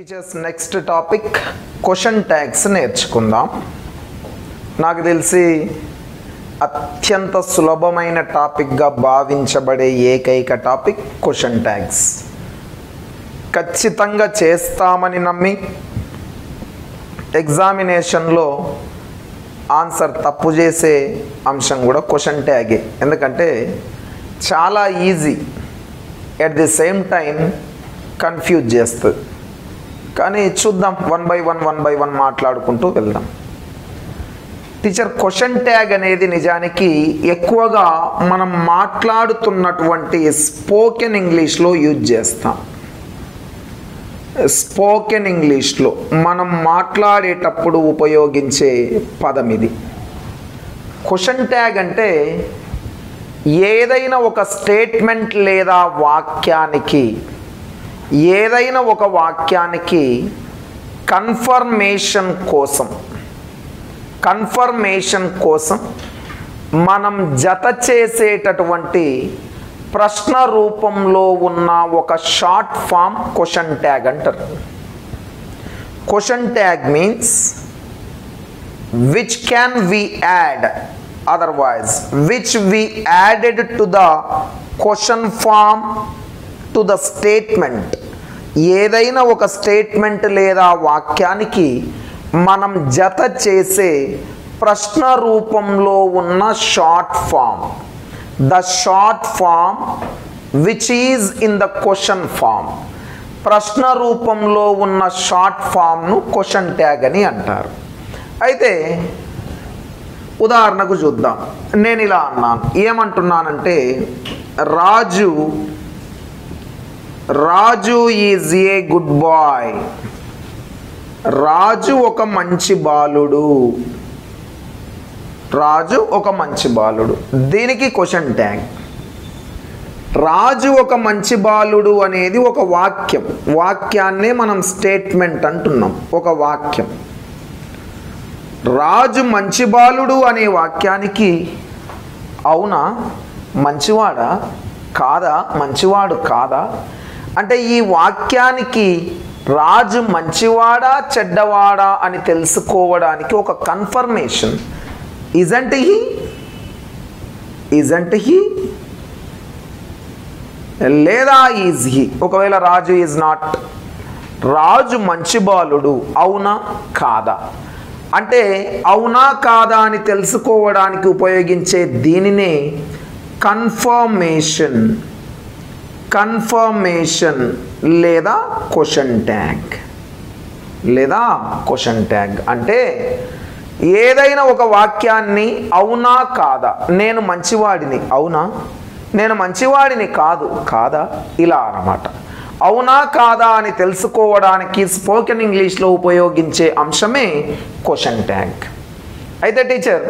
Teachers next topic question tags నేర్చుకుందాం. నాకు తెలిసి అత్యంత సులభమైన టాపిక్గా భావించబడే ఏకైక టాపిక్ క్వశ్చన్ ట్యాగ్స్. ఖచ్చితంగా చేస్తామని నమ్మి ఎగ్జామినేషన్లో ఆన్సర్ తప్పు చేసే అంశం కూడా క్వశ్చన్ ట్యాగే. ఎందుకంటే చాలా easy, at the same time confuse చేస్తుంది. కానీ చూద్దాం, వన్ బై వన్ మాట్లాడుకుంటూ వెళ్దాం. టీచర్, క్వశ్చన్ ట్యాగ్ అనేది నిజానికి ఎక్కువగా మనం మాట్లాడుతున్నటువంటి స్పోకెన్ ఇంగ్లీష్లో యూజ్ చేస్తాం. స్పోకెన్ ఇంగ్లీష్లో మనం మాట్లాడేటప్పుడు ఉపయోగించే పదం ఇది. క్వశ్చన్ ట్యాగ్ అంటే ఏదైనా ఒక స్టేట్మెంట్ లేదా వాక్యానికి కన్ఫర్మేషన్ కోసం మనం జత చేసేటటువంటి ప్రశ్న రూపంలో ఉన్న ఒక షార్ట్ ఫామ్ క్వశ్చన్ ట్యాగ్ అంటారు. Question tag means which can we add, otherwise which we added to the question form to the statement. ఏదైనా ఒక స్టేట్మెంట్ లేదా వాక్యానికి మనం జత చేసే ప్రశ్న రూపంలో ఉన్న short form, the short form which is in the question form. ప్రశ్న రూపంలో ఉన్న షార్ట్ ఫామ్ను క్వశ్చన్ ట్యాగ్ అని అంటారు. అయితే ఉదాహరణకు చూద్దాం. నేను ఇలా అన్నాను, ఏమంటున్నానంటే రాజు ఈజ్ ఏ గుడ్ బాయ్. రాజు ఒక మంచి బాలుడు. రాజు ఒక మంచి బాలుడు, దీనికి క్వశ్చన్ ట్యాగ్. రాజు ఒక మంచి బాలుడు అనేది ఒక వాక్యం. వాక్యాన్నే మనం స్టేట్మెంట్ అంటున్నాం, ఒక వాక్యం. రాజు మంచి బాలుడు అనే వాక్యానికి అవునా, మంచివాడా కాదా, మంచివాడు కాదా అంటే ఈ వాక్యానికి రాజు మంచివాడా చెడ్డవాడా అని తెలుసుకోవడానికి ఒక కన్ఫర్మేషన్. ఇజంట్ హీ లేదా ఈజ్ హీ. ఒకవేళ రాజు ఈజ్ నాట్, రాజు మంచి బాలుడు అవునా కాదా అంటే అవునా కాదా అని తెలుసుకోవడానికి ఉపయోగించే దీనినే కన్ఫర్మేషన్ లేదా క్వశ్చన్ ట్యాగ్. అంటే ఏదైనా ఒక వాక్యాన్ని అవునా కాదా, నేను మంచివాడిని అవునా, నేను మంచివాడిని కాదా ఇలా అన్నమాట. అవునా కాదా అని తెలుసుకోవడానికి స్పోకెన్ ఇంగ్లీష్లో ఉపయోగించే అంశమే క్వశ్చన్ ట్యాగ్. అయితే టీచర్,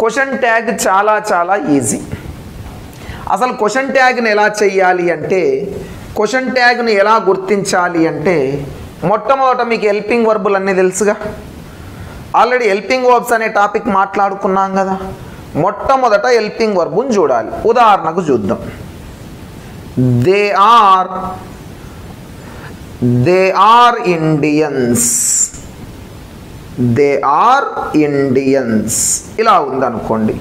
క్వశ్చన్ ట్యాగ్ చాలా చాలా ఈజీ. అసలు క్వశ్చన్ ట్యాగ్ని ఎలా చెయ్యాలి అంటే, క్వశ్చన్ ట్యాగ్ని ఎలా గుర్తించాలి అంటే, మొట్టమొదట మీకు హెల్పింగ్ వర్బులు అన్నీ తెలుసుగా. ఆల్రెడీ హెల్పింగ్ వర్బ్స్ అనే టాపిక్ మాట్లాడుకున్నాం కదా. మొట్టమొదట హెల్పింగ్ వర్బుని చూడాలి. ఉదాహరణకు చూద్దాం. దే ఆర్ ఇండియన్స్ ఇలా ఉందనుకోండి.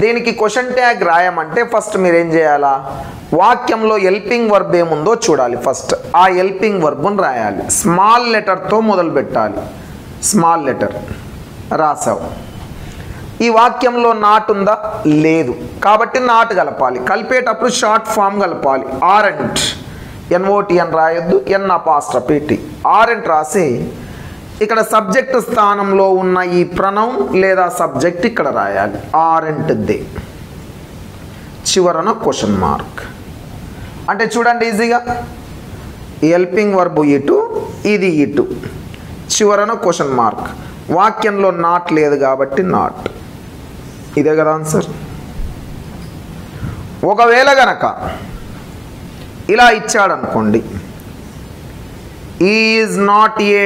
దీనికి క్వశ్చన్ ట్యాగ్ రాయమంటే ఫస్ట్ మీరు ఏం చేయాలా, వాక్యంలో హెల్పింగ్ వర్బ్ ఏముందో చూడాలి. ఫస్ట్ ఆ హెల్పింగ్ వర్బ్ను రాయాలి. స్మాల్ లెటర్తో మొదలు పెట్టాలి. స్మాల్ లెటర్ రాసావు. ఈ వాక్యంలో నాట్ ఉందా, లేదు. కాబట్టి నాట్ కలపాలి. కలిపేటప్పుడు షార్ట్ ఫామ్ కలపాలి. ఆరెంట్, NOTN రాయొద్దు, N' ఆరెంట్ రాసి ఇక్కడ సబ్జెక్ట్ స్థానంలో ఉన్న ఈ ప్రొనౌన్ లేదా సబ్జెక్ట్ ఇక్కడ రాయాలి. ఆరెంట్ దే, చివరన క్వశ్చన్ మార్క్. అంటే చూడండి ఈజీగా, హెల్పింగ్ వర్బ్ ఇటు, ఇది ఇటు, చివరన క్వశ్చన్ మార్క్. వాక్యంలో నాట్ లేదు కాబట్టి నాట్. ఇదే కదా ఆన్సర్. ఒకవేళ గనక ఇలా ఇచ్చాడనుకోండి, ఈజ్ నాట్ ఏ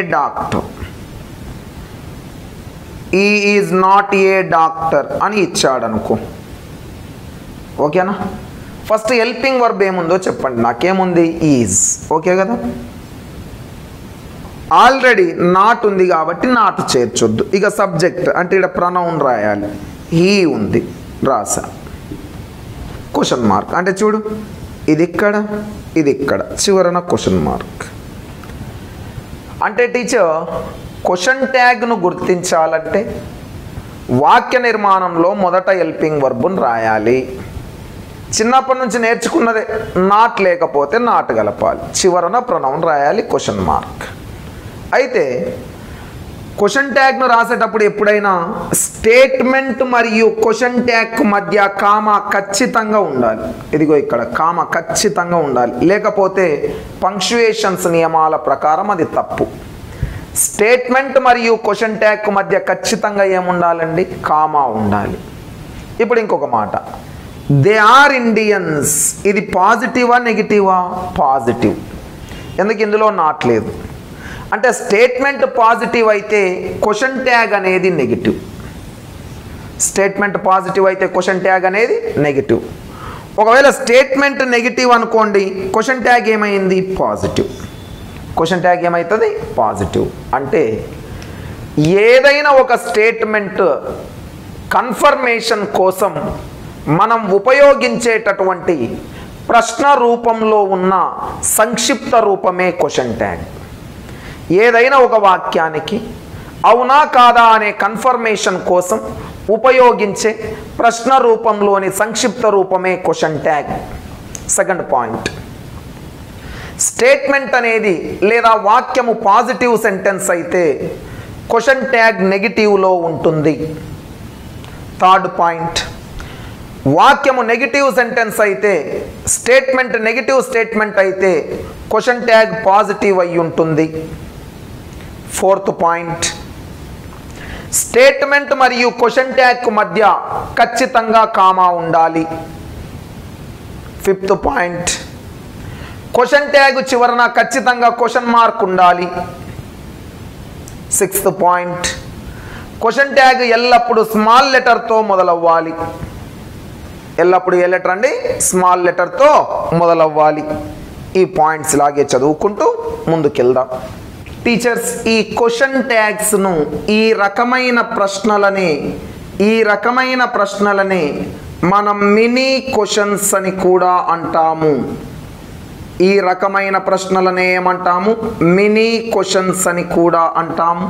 డాక్టర్ అని ఇచ్చాడనుకో, ఓకేనా. ఫస్ట్ హెల్పింగ్ వర్బ్ ఏముందో చెప్పండి. నాకేముంది, ఈజ్. ఓకే కదా. ఆల్రెడీ నాట్ ఉంది కాబట్టి నాట్ చేర్చొద్దు. ఇక సబ్జెక్ట్ అంటే ఇక్కడ ప్రొనౌన్ రాయాలి. హీ ఉంది, రాసా. క్వశ్చన్ మార్క్ అంటే చూడు, ఇది ఇక్కడ, ఇది ఇక్కడ, చివరన క్వశ్చన్ మార్క్. అంటే టీచర్ క్వశ్చన్ ట్యాగ్ను గుర్తించాలంటే వాక్య నిర్మాణంలో మొదట హెల్పింగ్ వర్బును రాయాలి. చిన్నప్పటి నుంచి నేర్చుకున్నదే. నాట్ లేకపోతే నాట్ కలపాలి, చివరన ప్రొనౌన్ రాయాలి, క్వశ్చన్ మార్క్. అయితే క్వశ్చన్ ట్యాగ్ను రాసేటప్పుడు ఎప్పుడైనా స్టేట్మెంట్ మరియు క్వశ్చన్ ట్యాగ్ మధ్య కామా ఖచ్చితంగా ఉండాలి. ఇదిగో ఇక్కడ కామా ఖచ్చితంగా ఉండాలి, లేకపోతే పంక్చుయేషన్స్ నియమాల ప్రకారం అది తప్పు. స్టేట్మెంట్ మరియు క్వశ్చన్ ట్యాగ్ మధ్య ఖచ్చితంగా ఏముండాలండి? కామా ఉండాలి. ఇప్పుడు ఇంకొక మాట, దే ఆర్ ఇండియన్స్. ఇది పాజిటివా నెగిటివా? పాజిటివ్. ఎందుకు ఇందులో నాట్ లేదు అంటే స్టేట్మెంట్ పాజిటివ్ అయితే క్వశ్చన్ ట్యాగ్ అనేది నెగిటివ్. స్టేట్మెంట్ పాజిటివ్ అయితే క్వశ్చన్ ట్యాగ్ అనేది నెగిటివ్. ఒకవేళ స్టేట్మెంట్ నెగిటివ్ అనుకోండి, క్వశ్చన్ ట్యాగ్ ఏమైంది? పాజిటివ్. క్వశ్చన్ ట్యాగ్ ఏమవుతుంది? పాజిటివ్. అంటే ఏదైనా ఒక స్టేట్మెంట్ కన్ఫర్మేషన్ కోసం మనం ఉపయోగించేటటువంటి ప్రశ్న రూపంలో ఉన్న సంక్షిప్త రూపమే క్వశ్చన్ ట్యాగ్. ఏదైనా ఒక వాక్యానికి అవునా కాదా అనే కన్ఫర్మేషన్ కోసం ఉపయోగించే ప్రశ్న రూపంలోని సంక్షిప్త రూపమే question tag. Second point, statement అనేది లేదా వాక్యము పాజిటివ్ సెంటెన్స్ అయితే క్వశ్చన్ ట్యాగ్ నెగిటివ్లో ఉంటుంది. థర్డ్ పాయింట్, వాక్యము నెగిటివ్ సెంటెన్స్ అయితే, స్టేట్మెంట్ నెగిటివ్ స్టేట్మెంట్ అయితే క్వశ్చన్ ట్యాగ్ పాజిటివ్ అయి ఉంటుంది. ఫోర్త్ పాయింట్, స్టేట్మెంట్ మరియు క్వశ్చన్ ట్యాగ్ మధ్య ఖచ్చితంగా కామా ఉండాలి. ఫిఫ్త్ పాయింట్, క్వశ్చన్ ట్యాగ్ చివరన ఖచ్చితంగా క్వశ్చన్ మార్క్ ఉండాలి. సిక్స్త్ పాయింట్, క్వశ్చన్ ట్యాగ్ ఎల్లప్పుడూ స్మాల్ లెటర్తో మొదలవ్వాలి. ఎల్లప్పుడు ఏ లెటర్ అండి? స్మాల్ లెటర్తో మొదలవ్వాలి. ఈ పాయింట్స్ లాగే చదువుకుంటూ ముందుకెళ్దాం. టీచర్స్, ఈ క్వశ్చన్ ట్యాగ్స్ను ఈ రకమైన ప్రశ్నలనే మనం మినీ క్వశ్చన్స్ అని కూడా అంటాము. ఈ రకమైన ప్రశ్నలనే ఏమంటాము? మినీ క్వశ్చన్స్ అని కూడా అంటాము,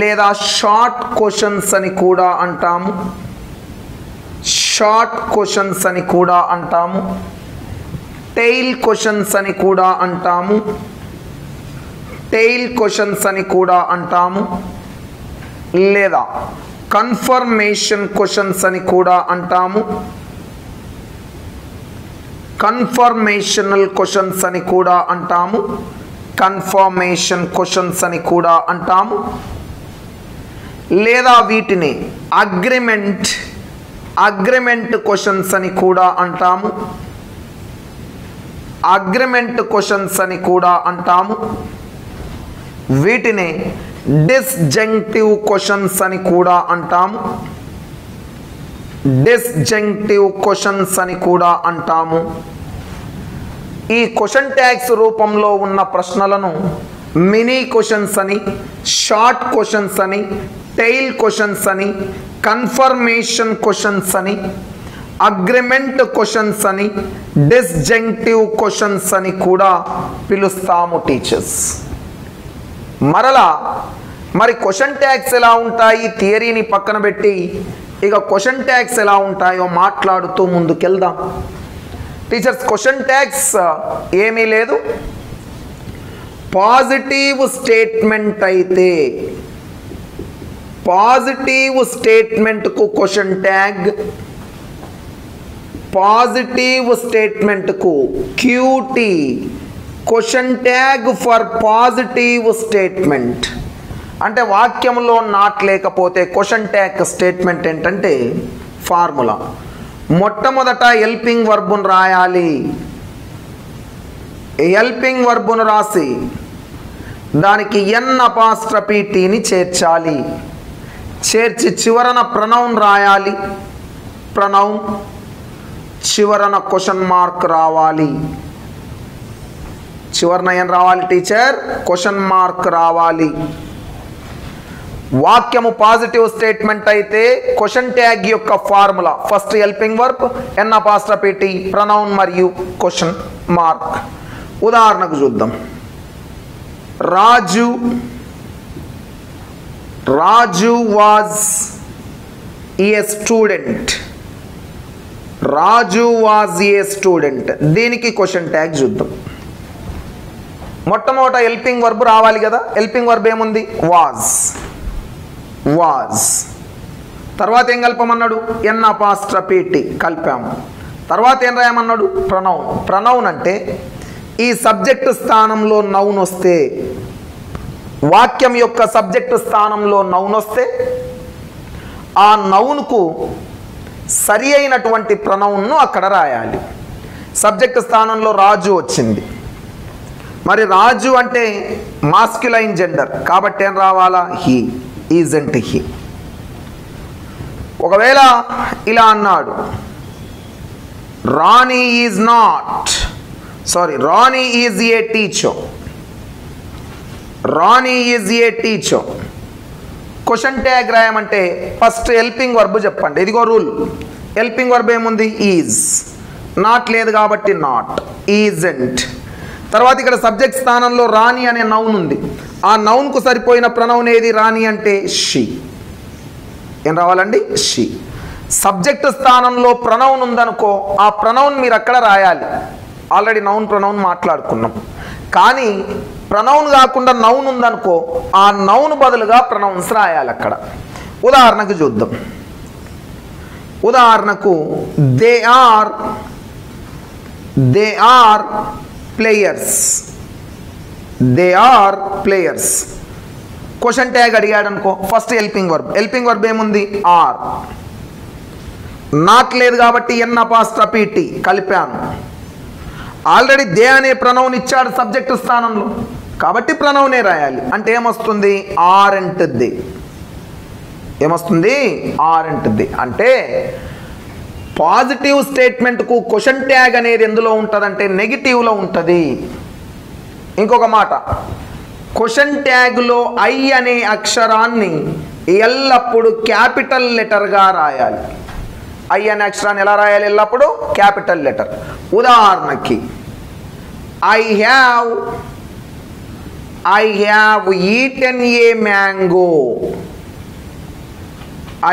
లేదా షార్ట్ క్వశ్చన్స్ అని కూడా అంటాము. షార్ట్ క్వశ్చన్స్ అని కూడా అంటాము, టెయిల్ క్వశ్చన్స్ అని కూడా అంటాము, టెయిల్ క్వశ్చన్స్ అని కూడా అంటాము, లేదా కన్ఫర్మేషన్ క్వశ్చన్స్ అని కూడా అంటాము, కన్ఫర్మేషనల్ క్వశ్చన్స్ అని కూడా అంటాము, కన్ఫర్మేషన్ క్వశ్చన్స్ అని కూడా అంటాము, లేదా వీటిని అగ్రిమెంట్ క్వశ్చన్స్ అని కూడా అంటాము, అగ్రిమెంట్ క్వశ్చన్స్ అని కూడా అంటాము, వీటిని డిస్జంక్టివ్ క్వశ్చన్స్ అని కూడా అంటాము, డిస్జంక్టివ్ క్వశ్చన్స్ అని కూడా అంటాము. ఈ క్వశ్చన్ ట్యాగ్స్ రూపంలో ఉన్న ప్రశ్నలను మినీ క్వశ్చన్స్ అని, షార్ట్ క్వశ్చన్స్ అని, టెయిల్ క్వశ్చన్స్ అని, కన్ఫర్మేషన్ క్వశ్చన్స్ అని, అగ్రిమెంట్ క్వశ్చన్స్ అని, డిస్జంక్టివ్ క్వశ్చన్స్ అని కూడా పిలుస్తాము టీచర్స్. మరలా మరి క్వశ్చన్ ట్యాగ్స్ ఎలా ఉంటాయి? థియరీని పక్కన పెట్టి ఇక క్వశ్చన్ ట్యాగ్స్ ఎలా ఉంటాయో మాట్లాడుతూ ముందుకెళ్దాం. టీచర్స్, క్వశ్చన్ ట్యాగ్స్ ఏమీ లేదు, పాజిటివ్ స్టేట్మెంట్ అయితే పాజిటివ్ స్టేట్మెంట్కు క్వశ్చన్ ట్యాగ్, పాజిటివ్ స్టేట్మెంట్కు QT, question tag for positive statement. అంటే వాక్యంలో నాట్ లేకపోతే క్వశ్చన్ ట్యాగ్ స్టేట్మెంట్ ఏంటంటే ఫార్ములా, మొట్టమొదట హెల్పింగ్ వర్బును రాయాలి. హెల్పింగ్ వర్బును రాసి దానికి N''ని చేర్చాలి. చేర్చి చివరన ప్రొనౌన్ రాయాలి. ప్రొనౌన్ చివరన క్వశ్చన్ మార్క్ రావాలి. చివరన ఏం రావాలి టీచర్? క్వశ్చన్ మార్క్ రావాలి. వాక్యము పాజిటివ్ స్టేట్మెంట్ అయితే క్వశ్చన్ ట్యాగ్ యొక్క formula first helping verb, N apostrophe, pronoun మరియు క్వశ్చన్ మార్క్. ఉదాహరణకు చూద్దాం. Raju was a student. Raju was a student. దీనికి క్వశ్చన్ ట్యాగ్ చూద్దాం. మొట్టమొదట హెల్పింగ్ వర్బ్ రావాలి కదా. హెల్పింగ్ వర్బ్ ఏముంది? వాజ్. తర్వాత ఏం కలపమన్నాడు? ఎన్ అపాస్ట్రఫీ కలిపాము. తర్వాత ఏం రాయమన్నాడు? ప్రొనౌన్. ప్రొనౌన్ అంటే ఈ సబ్జెక్టు స్థానంలో నౌన్ వస్తే, వాక్యం యొక్క సబ్జెక్టు స్థానంలో నౌన్ వస్తే ఆ నౌన్కు సరి అయినటువంటి ప్రొనౌన్ను అక్కడ రాయాలి. సబ్జెక్టు స్థానంలో రాజు వచ్చింది. మరి రాజు అంటే మాస్క్యులైన్ జెండర్ కాబట్టి ఏం రావాలా? హీ. Isn't he. ఒకవేళ ఇలా అన్నాడు, Rani is a teacher. Rani is a teacher. Question tag రాయమంటే ఫస్ట్ హెల్పింగ్ వర్బ్ చెప్పండి. ఇదిగో రూల్. హెల్పింగ్ వర్బ్ ఏముంది? ఈజ్. నాట్ లేదు కాబట్టి నాట్. ఈజంట్. తర్వాత ఇక్కడ సబ్జెక్ట్ స్థానంలో రాణి అనే నౌన్ ఉంది. ఆ నౌన్కు సరిపోయిన ప్రొనౌన్ ఏది? రాణి అంటే షీ. ఏం రావాలండి? షీ. సబ్జెక్ట్ స్థానంలో ప్రొనౌన్ ఉందనుకో, ఆ ప్రొనౌన్ మీరు అక్కడ రాయాలి. ఆల్రెడీ నౌన్ ప్రొనౌన్ మాట్లాడుకున్నాం. కానీ ప్రొనౌన్ కాకుండా నౌన్ ఉందనుకో, ఆ నౌన్ బదులుగా ప్రొనౌన్స్ రాయాలి అక్కడ. ఉదాహరణకు చూద్దాం. ఉదాహరణకు they are players. They are players. Question tag అడిగాడు అనుకో, first helping verb. Helping verb ఏముంది? ఆర్. నాట్ లేదు కాబట్టి ఎన్ అపాస్ట్రఫీ కలిపాను. ఆల్రెడీ దే అనే ప్రొనౌన్ ఇచ్చాడు సబ్జెక్టు స్థానంలో కాబట్టి ప్రొనౌనే రాయాలి. అంటే ఏమొస్తుంది? Aren't they. ఏమొస్తుంది? Aren't they. అంటే పాజిటివ్ స్టేట్మెంట్కు క్వశ్చన్ ట్యాగ్ అనేది ఎందులో ఉంటుందంటే నెగిటివ్లో ఉంటుంది. ఇంకొక మాట, క్వశ్చన్ ట్యాగ్లో ఐ అనే అక్షరాన్ని ఎల్లప్పుడూ క్యాపిటల్ లెటర్గా రాయాలి. ఐ అనే అక్షరాన్ని ఎలా రాయాలి? ఎల్లప్పుడూ క్యాపిటల్ లెటర్. ఉదాహరణకి I have eaten a mango.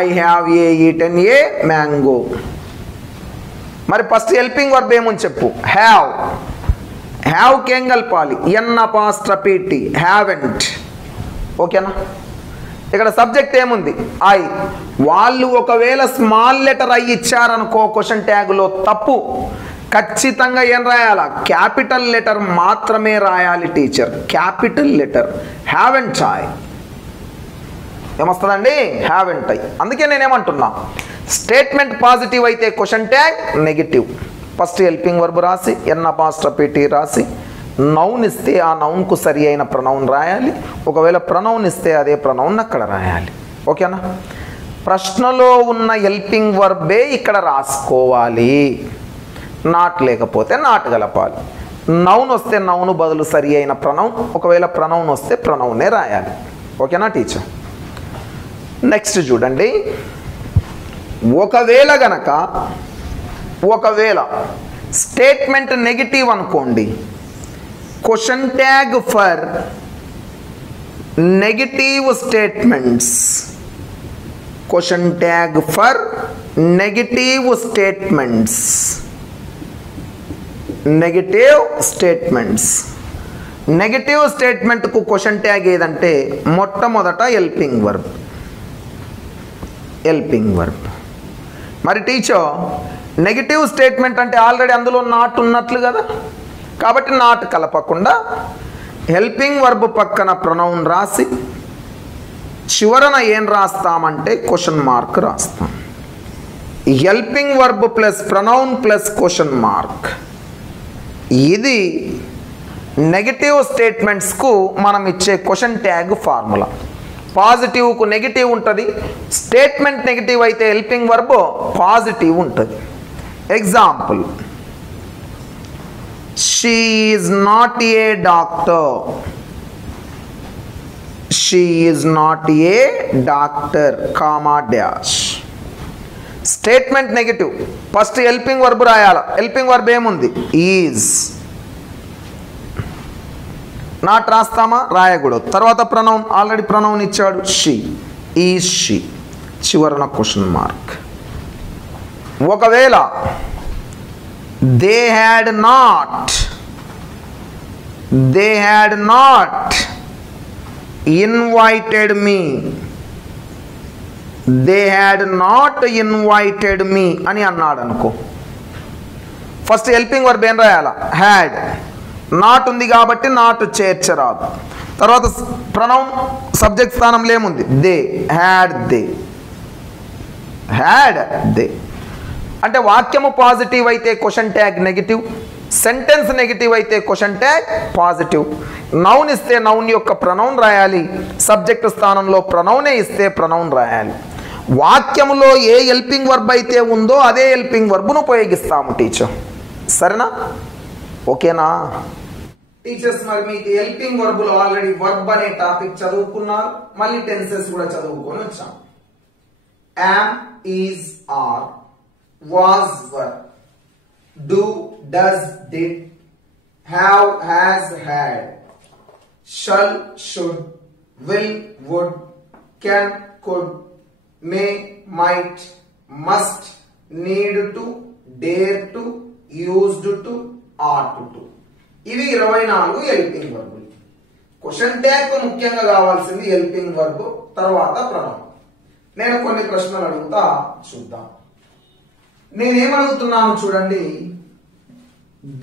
I have eaten a mango. మరి ఫస్ట్ హెల్పింగ్ వర్బ్ ఏముంది చెప్పు? హ్యావ్. హ్యావ్కి ఏం కలపాలి? N apostrophe, haven't. ఓకేనా? ఇక్కడ సబ్జెక్ట్ ఏముంది? ఐ. వాళ్ళు ఒకవేళ స్మాల్ లెటర్ ఐ ఇచ్చారనుకో క్వశ్చన్ ట్యాగ్లో తప్పు. ఖచ్చితంగా ఏం రాయాలా? క్యాపిటల్ లెటర్ మాత్రమే రాయాలి teacher. Capital letter. Haven't I. ఏమొస్తుందండి? Haven't I. అందుకే నేనేమంటున్నా, స్టేట్మెంట్ పాజిటివ్ అయితే question tag negative. First helping verb రాసి ఎన్ అపాస్ట్రఫీ రాసి నౌన్ ఇస్తే ఆ నౌన్కు సరి అయిన ప్రొనౌన్ రాయాలి. ఒకవేళ ప్రొనౌన్ ఇస్తే అదే ప్రొనౌన్ అక్కడ రాయాలి. ఓకేనా? ప్రశ్నలో ఉన్న హెల్పింగ్ వర్బే ఇక్కడ రాసుకోవాలి. నాట్ లేకపోతే నాట్ కలపాలి. నౌన్ వస్తే నౌన్ బదులు సరి అయిన ప్రొనౌన్. ఒకవేళ ప్రొనౌన్ వస్తే ప్రొనౌనే రాయాలి. ఓకేనా టీచర్? నెక్స్ట్ చూడండి. ఒకవేళ స్టేట్మెంట్ నెగిటివ్ అనుకోండి, question tag for negative statements. Question tag for negative statements. Negative స్టేట్మెంట్కు క్వశ్చన్ ట్యాగ్ ఏదంటే మొట్టమొదట హెల్పింగ్ వర్బ్. మరి టీచర్ నెగిటివ్ స్టేట్మెంట్ అంటే ఆల్రెడీ అందులో నాట్ ఉన్నట్లు కదా, కాబట్టి నాట్ కలపకుండా హెల్పింగ్ వర్బ్ పక్కన ప్రొనౌన్ రాసి చివరన ఏం రాస్తామంటే క్వశ్చన్ మార్క్ రాస్తాం. Helping verb plus pronoun plus question mark. ఇది నెగిటివ్ స్టేట్మెంట్స్కు మనం ఇచ్చే క్వశ్చన్ ట్యాగ్ ఫార్ములా. పాజిటివ్కు నెగిటివ్ ఉంటుంది. స్టేట్మెంట్ నెగిటివ్ అయితే హెల్పింగ్ వర్బ్ పాజిటివ్ ఉంటుంది. Example, she is not a doctor. She is not a doctor comma dash. Statement negative. First helping verb రాయాల. Helping verb ఏముంది? ఈజ్. నాట్ రాస్తామా? రాయకూడదు. తర్వాత pronoun, already pronoun ఇచ్చాడు. She, is she, చివరన question mark. ఒకవేళ they had not invited me, they had not invited me అని అన్నాడు అనుకో, ఫస్ట్ హెల్పింగ్ వర్బ్ ఏం రాయాల? హ్యాడ్. నాట్ ఉంది కాబట్టి నాట్ చేర్చరాదు. తర్వాత ప్రనౌన్ సబ్జెక్ట్ స్థానంలో ఏముంది? They. Had they, had they. అంటే వాక్యము పాజిటివ్ అయితే question tag negative, sentence negative అయితే క్వశ్చన్ ట్యాగ్ పాజిటివ్. నౌన్ ఇస్తే నౌన్ యొక్క ప్రనౌన్ రాయాలి, సబ్జెక్ట్ స్థానంలో ప్రనౌనే ఇస్తే ప్రనౌన్ రాయాలి. వాక్యములో ఏ హెల్పింగ్ వర్బ్ అయితే ఉందో అదే హెల్పింగ్ వర్బ్ను ఉపయోగిస్తాము టీచర్. సరేనా? ఓకేనా టీచర్స్? మరి మీకు హెల్పింగ్ వర్బులు ఆల్రెడీ వర్బ్ అనే టాపిక్ చదువుకున్నారు, మళ్ళీ టెన్సెస్ కూడా చదువుకొని వచ్చాం. am, is, are, was, were, do, does, did, have, has, had, shall, should, will, would, can, could, may, might, must, need to, dare to, used to, ought to. ఇవి 24 helping వర్బులు. Question tag ముఖ్యంగా కావాల్సింది helping verb, తర్వాత pronoun. నేను కొన్ని ప్రశ్నలు అడుగుతా, చూద్దాం. నేనేమడుగుతున్నాను చూడండి.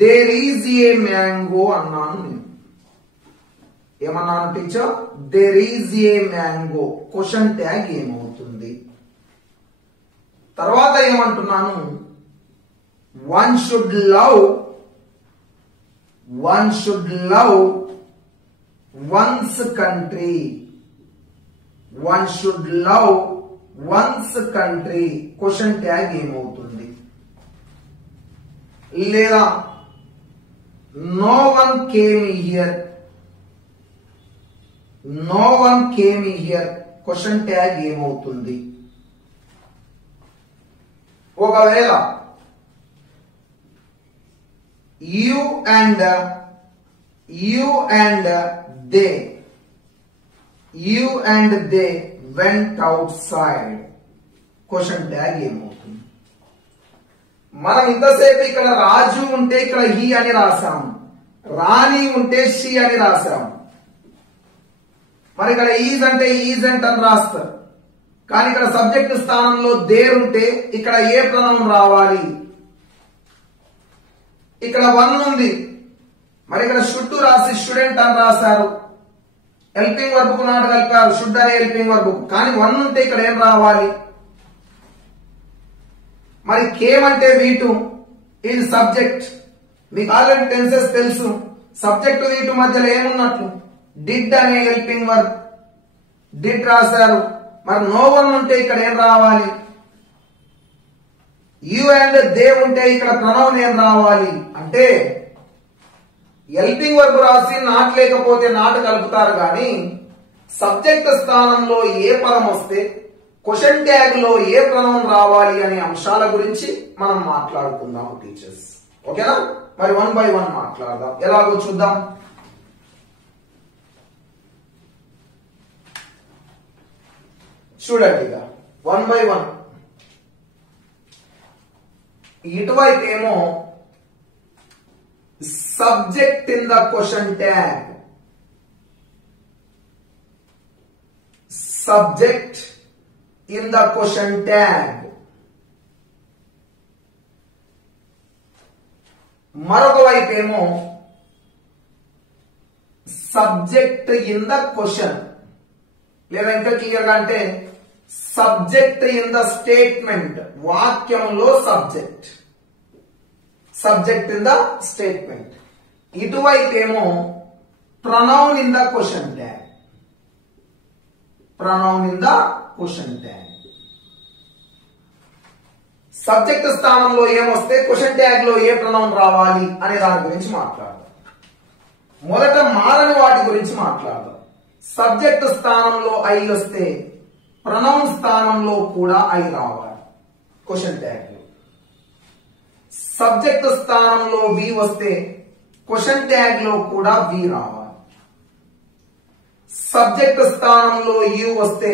దేర్ ఈజ్ ఏ మ్యాంగో అన్నాను నేను. ఏమన్నాను teacher? There is a mango. Question tag ఏమవుతుంది? తర్వాత ఏమంటున్నాను? One should love one's country. One should love one's country. Question tag ఏమవుతుంది? లేదా no one came here. Question tag ఏమవుతుంది? ఒకవేళ you and they went outside. Question tag ఏమవుతుంది? మనం ఇంతసేపు ఇక్కడ రాజు ఉంటే ఇక్కడ హీ అని రాసాము, రాణి ఉంటే షీ అని రాసాము. మరి ఇక్కడ ఈజ్ అంటే ఈజెంట్ అని రాస్తారు. కానీ ఇక్కడ సబ్జెక్ట్ స్థానంలో దేర్ ఉంటే ఇక్కడ ఏ ప్రనౌన్ రావాలి? ఇక్కడ వన్ ఉంది, మరి ఇక్కడ షుడ్ రాసి స్టూడెంట్ అని రాశారు. హెల్పింగ్ వర్బ్ కు నాట్ కలిపారు, షుడ్ అనే హెల్పింగ్ వర్బ్. కానీ వన్ ఉంటే ఇక్కడ ఏం రావాలి? మరి కేమ్ అంటే వీటు, ఇది సబ్జెక్ట్. మీకు ఆల్రెడీ టెన్సెస్ తెలుసు. సబ్జెక్ట్ వీటు మధ్యలో ఏమున్నట్లు? డిడ్ అనే హెల్పింగ్ వర్బ్, డిడ్ రాశారు. మరి నో వన్ ఉంటే ఇక్కడ ఏం రావాలి? యు అండ్ దే ఉంటే ఇక్కడ ప్రనౌన్ ఏం రావాలి? అంటే హెల్పింగ్ వర్బ్ రాసి నాట్ లేకపోతే నాట్ కలుపుతారు. కానీ సబ్జెక్ట్ స్థానంలో ఏ పదం వస్తే క్వశ్చన్ ట్యాగ్ లో ఏ ప్రనౌన్ రావాలి అనే అంశాల గురించి మనం మాట్లాడుకుందాం టీచర్స్. ఓకేనా? మరి 1 by 1 మాట్లాడదాం. ఎలాగో చూద్దాం. చూడండి, ఇక 1 by 1. ఇటువైపు ఏమో subject in the question tag, subject in the question tag. మరొక వైపు ఏమో సబ్జెక్ట్ ఇన్ ద క్వశ్చన్, లేదా ఇంకా క్లియర్ గా అంటే సబ్జెక్ట్ ఇన్ ద స్టేట్మెంట్. వాక్యంలో subject, subject in the statement. ఇటువైపు ఏమో pronoun in the question tag, pronoun in the question tag. Subject స్థానంలో ఏమొస్తే క్వశ్చన్ ట్యాగ్ లో ఏ ప్రొనౌన్ రావాలి అనే దాని గురించి మాట్లాడదాం. మొదట మారని వాటి గురించి మాట్లాడదాం. సబ్జెక్ట్ స్థానంలో ఐ వస్తే ప్రొనౌన్ స్థానంలో కూడా ఐ రావాలి క్వశ్చన్ ట్యాగ్ లో. సబ్జెక్ట్ స్థానంలో వి వస్తే క్వశ్చన్ ట్యాగ్ లో కూడా వి రావాలి. సబ్జెక్ట్ స్థానంలో యు వస్తే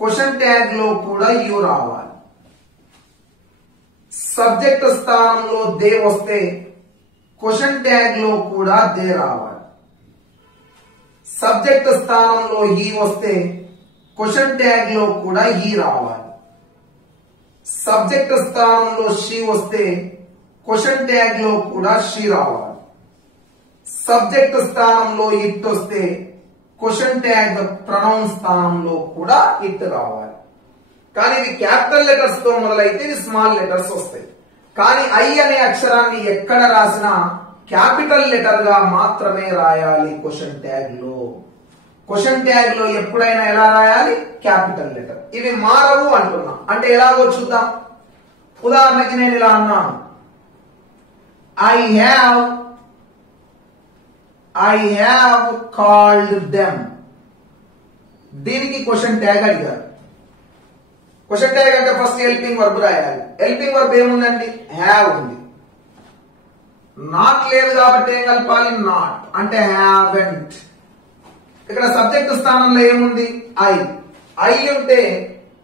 క్వశ్చన్ ట్యాగ్ లో కూడా యు రావాలి. సబ్జెక్ట్ స్థానంలో దే వస్తే క్వశ్చన్ ట్యాగ్ లో కూడా దే రావాలి. సబ్జెక్ట్ స్థానంలో హీ వస్తే క్వశ్చన్ ట్యాగ్ లో కూడా హీ రావాలి. సబ్జెక్ట్ స్థానంలో షీ వస్తే క్వశ్చన్ ట్యాగ్ లో కూడా షీ రావాలి. సబ్జెక్ట్ స్థానంలో ఇట్ వస్తే క్వశ్చన్ ట్యాగ్ ప్రొనౌన్ స్థానంలో కూడా ఇట్ రావాలి. కానీ ఇవి క్యాపిటల్ లెటర్స్ తో మొదలైతే ఇవి స్మాల్ లెటర్స్ వస్తాయి. కానీ ఐ అనే అక్షరాన్ని ఎక్కడ రాసినా క్యాపిటల్ లెటర్ గా మాత్రమే రాయాలి క్వశ్చన్ ట్యాగ్ లో. క్వశ్చన్ ట్యాగ్ లో ఎప్పుడైనా ఎలా రాయాలి? Capital letter. ఇవి మారవు అంటున్నా. అంటే ఎలాగో చూద్దాం. ఉదాహరణకి నేను ఇలా అన్నాను, ఐ హ్యావ్ కాల్డ్ దెమ్. దీనికి క్వశ్చన్ ట్యాగ్ అడిగారు. క్వశ్చన్ ట్యాగ్ అంటే ఫస్ట్ హెల్పింగ్ వర్బ్ రాయాలి. హెల్పింగ్ వర్బ్ ఏముందండి? హ్యావ్ ఉంది. నాట్ లేదు కాబట్టి ఏం కలపాలి? నాట్. అంటే హ్యావెంట్. ఇక్కడ సబ్జెక్ట్ స్థానంలో ఏముంది? ఐ. ఐ ఉంటే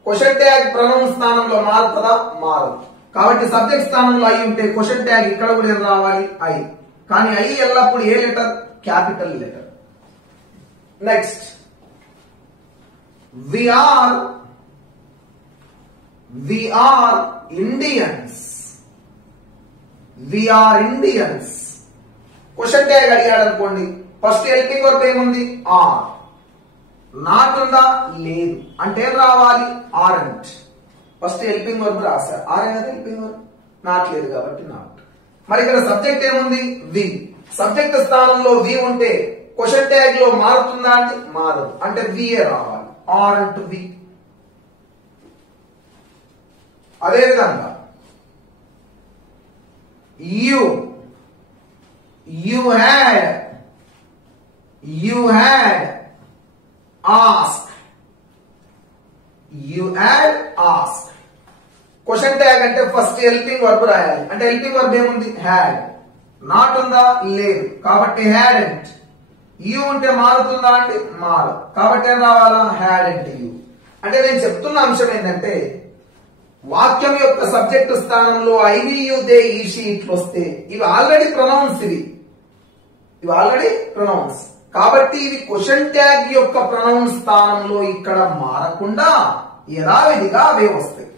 క్వశ్చన్ ట్యాగ్ ప్రొనౌన్ స్థానంలో మారుతుందా? మారదు. కాబట్టి సబ్జెక్ట్ స్థానంలో ఐ ఉంటే క్వశ్చన్ ట్యాగ్ ఇక్కడ కూడా ఏం రావాలి? ఐ. కానీ ఐ ఎల్లప్పుడు ఏ letter? Capital letter. Next, we are Indians. Question tag అడిగాడు అనుకోండి, ఫస్ట్ హెల్పింగ్ వర్బ్ ఏముంది? ఆర్. నాట్ ఉందా? లేదు. అంటే ఏం రావాలి? ఆరెంట్. ఫస్ట్ హెల్పింగ్ వర్బ్ రాశారు. ఆర్ అనేది హెల్పింగ్ వర్బ్. నాట్ లేదు కాబట్టి నాట్. మరి ఇక్కడ సబ్జెక్ట్ ఏముంది? వి. సబ్జెక్ట్ స్థానంలో వి ఉంటే క్వశ్చన్ ట్యాగ్ లో మారుతుందా అంటే మారదు. అంటే విఏ రావాలి. ఆరెంట్ వి. అదేవిధంగా you had asked. Question tag అంటే ఫస్ట్ హెల్పింగ్ వర్బ్ రాయాలి. అంటే హెల్పింగ్ వర్బ్ ఏముంది? హ్యాడ్. నాట్ ఉందా? లేదు. కాబట్టి హ్యాడెంట్. యు ఉంటే మారుతుందా అంటే మారదు. కాబట్టి ఏం రావాలా? Hadn't you. అంటే నేను చెప్తున్న అంశం ఏంటంటే, వాక్యం యొక్క సబ్జెక్ట్ స్థానంలో ఐవి యు దే ఈ షీ ఇట్లు వస్తే ఇవి ఆల్రెడీ ప్రొనౌన్స్. ఇవి ఆల్రెడీ ప్రొనౌన్స్. కాబట్టి ఇవి క్వశ్చన్ ట్యాగ్ యొక్క ప్రొనౌన్ స్థానంలో ఇక్కడ మారకుండా యథావిధిగా అవే వస్తాయి.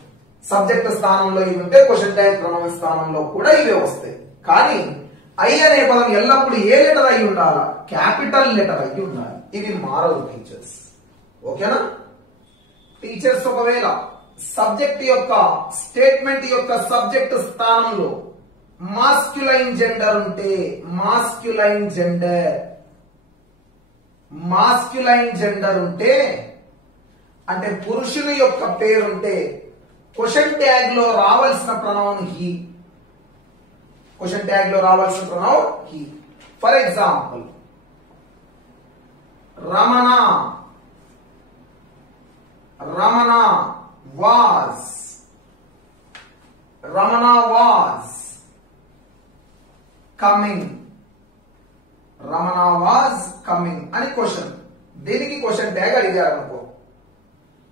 సబ్జెక్ట్ స్థానంలో ఇవి ఉంటే క్వశ్చన్ ట్యాగ్ ప్రొనౌన్ స్థానంలో కూడా ఇవే వస్తాయి. కానీ ఐ అనే పదం ఎల్లప్పుడు ఏ లెటర్ అయి ఉండాలా? క్యాపిటల్ లెటర్ అయి ఉండాలి. ఇవి మారదు టీచర్స్. ఓకేనా? టీచర్స్ ఒకవేళ సబ్జెక్ట్ యొక్క స్టేట్మెంట్ యొక్క సబ్జెక్ట్ స్థానంలో మాస్క్యులైన్ జెండర్ ఉంటే, మాస్క్యులైన్ జెండర్ ఉంటే అంటే పురుషుని యొక్క పేరుంటే క్వశ్చన్ ట్యాగ్ లో రావాల్సిన ప్రొనౌన్ హీ. క్వశ్చన్ ట్యాగ్ లో రావాల్సిన pronoun he. For example, Ramana was coming అని క్వశ్చన్. దీనికి క్వశ్చన్ ట్యాగ్ అడిగారు అనుకో.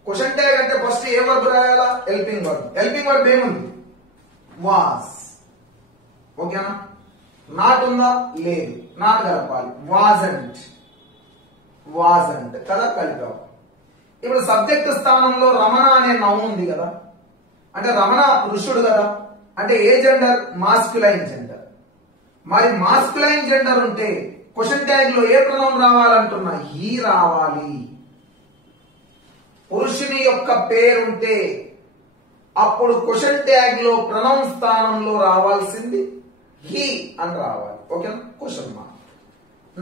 క్వశ్చన్ ట్యాగ్ అంటే ఫస్ట్ ఏ వర్బ్ రాయాలా? Helping verb. హెల్పింగ్ వర్బ్ ఏముంది? వాస్. ఓకేనా? నాట్ ఉందా? లేదు. నాట్ కలపాలి. వాజంట్ కదా, కలిపావు. ఇప్పుడు సబ్జెక్ట్ స్థానంలో రమణ అనే నౌన్ ఉంది కదా. అంటే రమణ పురుషుడు కదా. అంటే ఏ జెండర్? Masculine gender. మరి మాస్క్యులైన్ జెండర్ ఉంటే క్వశ్చన్ ట్యాగ్ లో ఏ ప్రొనౌన్ రావాలంటున్నా? హీ రావాలి. పురుషుని యొక్క పేరుంటే అప్పుడు క్వశ్చన్ ట్యాగ్ లో ప్రొనౌన్ స్థానంలో రావాల్సింది హీ అని రావాలి. ఓకేనా? Question mark.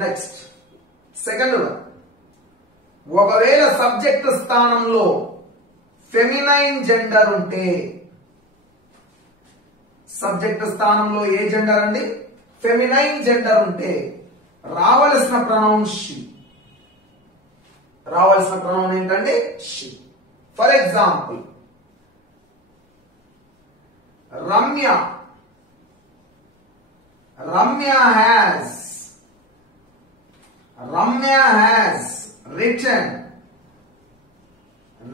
Next, second one, ఒకవేళ సబ్జెక్ట్ స్థానంలో ఫెమినైన్ జెండర్ ఉంటే సబ్జెక్ట్ స్థానంలో ఏ జెండర్ అండి? ఫెమినైన్ జెండర్ ఉంటే రావలసిన ప్రొనౌన్ షీ. రావాల్సిన ప్రొనౌన్ ఏంటండి? She. For example Ramya. Ramya has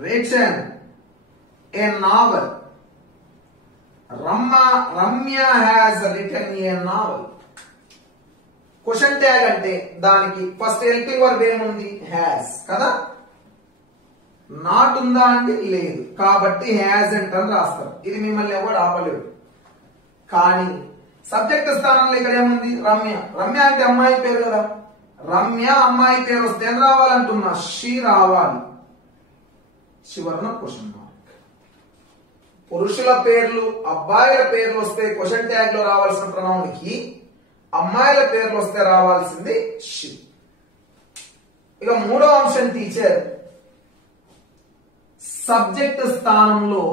written a novel. Ramya has written a novel. Question tag అంటే దానికి ఫస్ట్ హెల్పింగ్ వర్బ్ ఏముంది? హ్యాస్ కదా. నాట్ ఉందా అంటే లేదు, కాబట్టి హ్యాజంట్ అని రాస్తారు. ఇది మిమ్మల్ని ఎవరు ఆపలేడు. కానీ సబ్జెక్ట్ స్థానంలో ఇక్కడ ఏముంది? రమ్య. రమ్య అంటే అమ్మాయి పేరు కదా. రమ్య అమ్మాయి పేరు వస్తే ఏం రావాలంటున్నా? షీ రావాలి. చివరన క్వశ్చన్ మార్క్. పురుషుల పేర్లు అబ్బాయిల పేర్లు వస్తే క్వశ్చన్ ట్యాగ్ లో రావాల్సిన ప్రొనౌన్ హి, అమ్మాయిల పేర్లు వస్తే రావాల్సింది షీ. ఇక మూడో అంశం టీచర్, సబ్జెక్ట్ స్థానంలో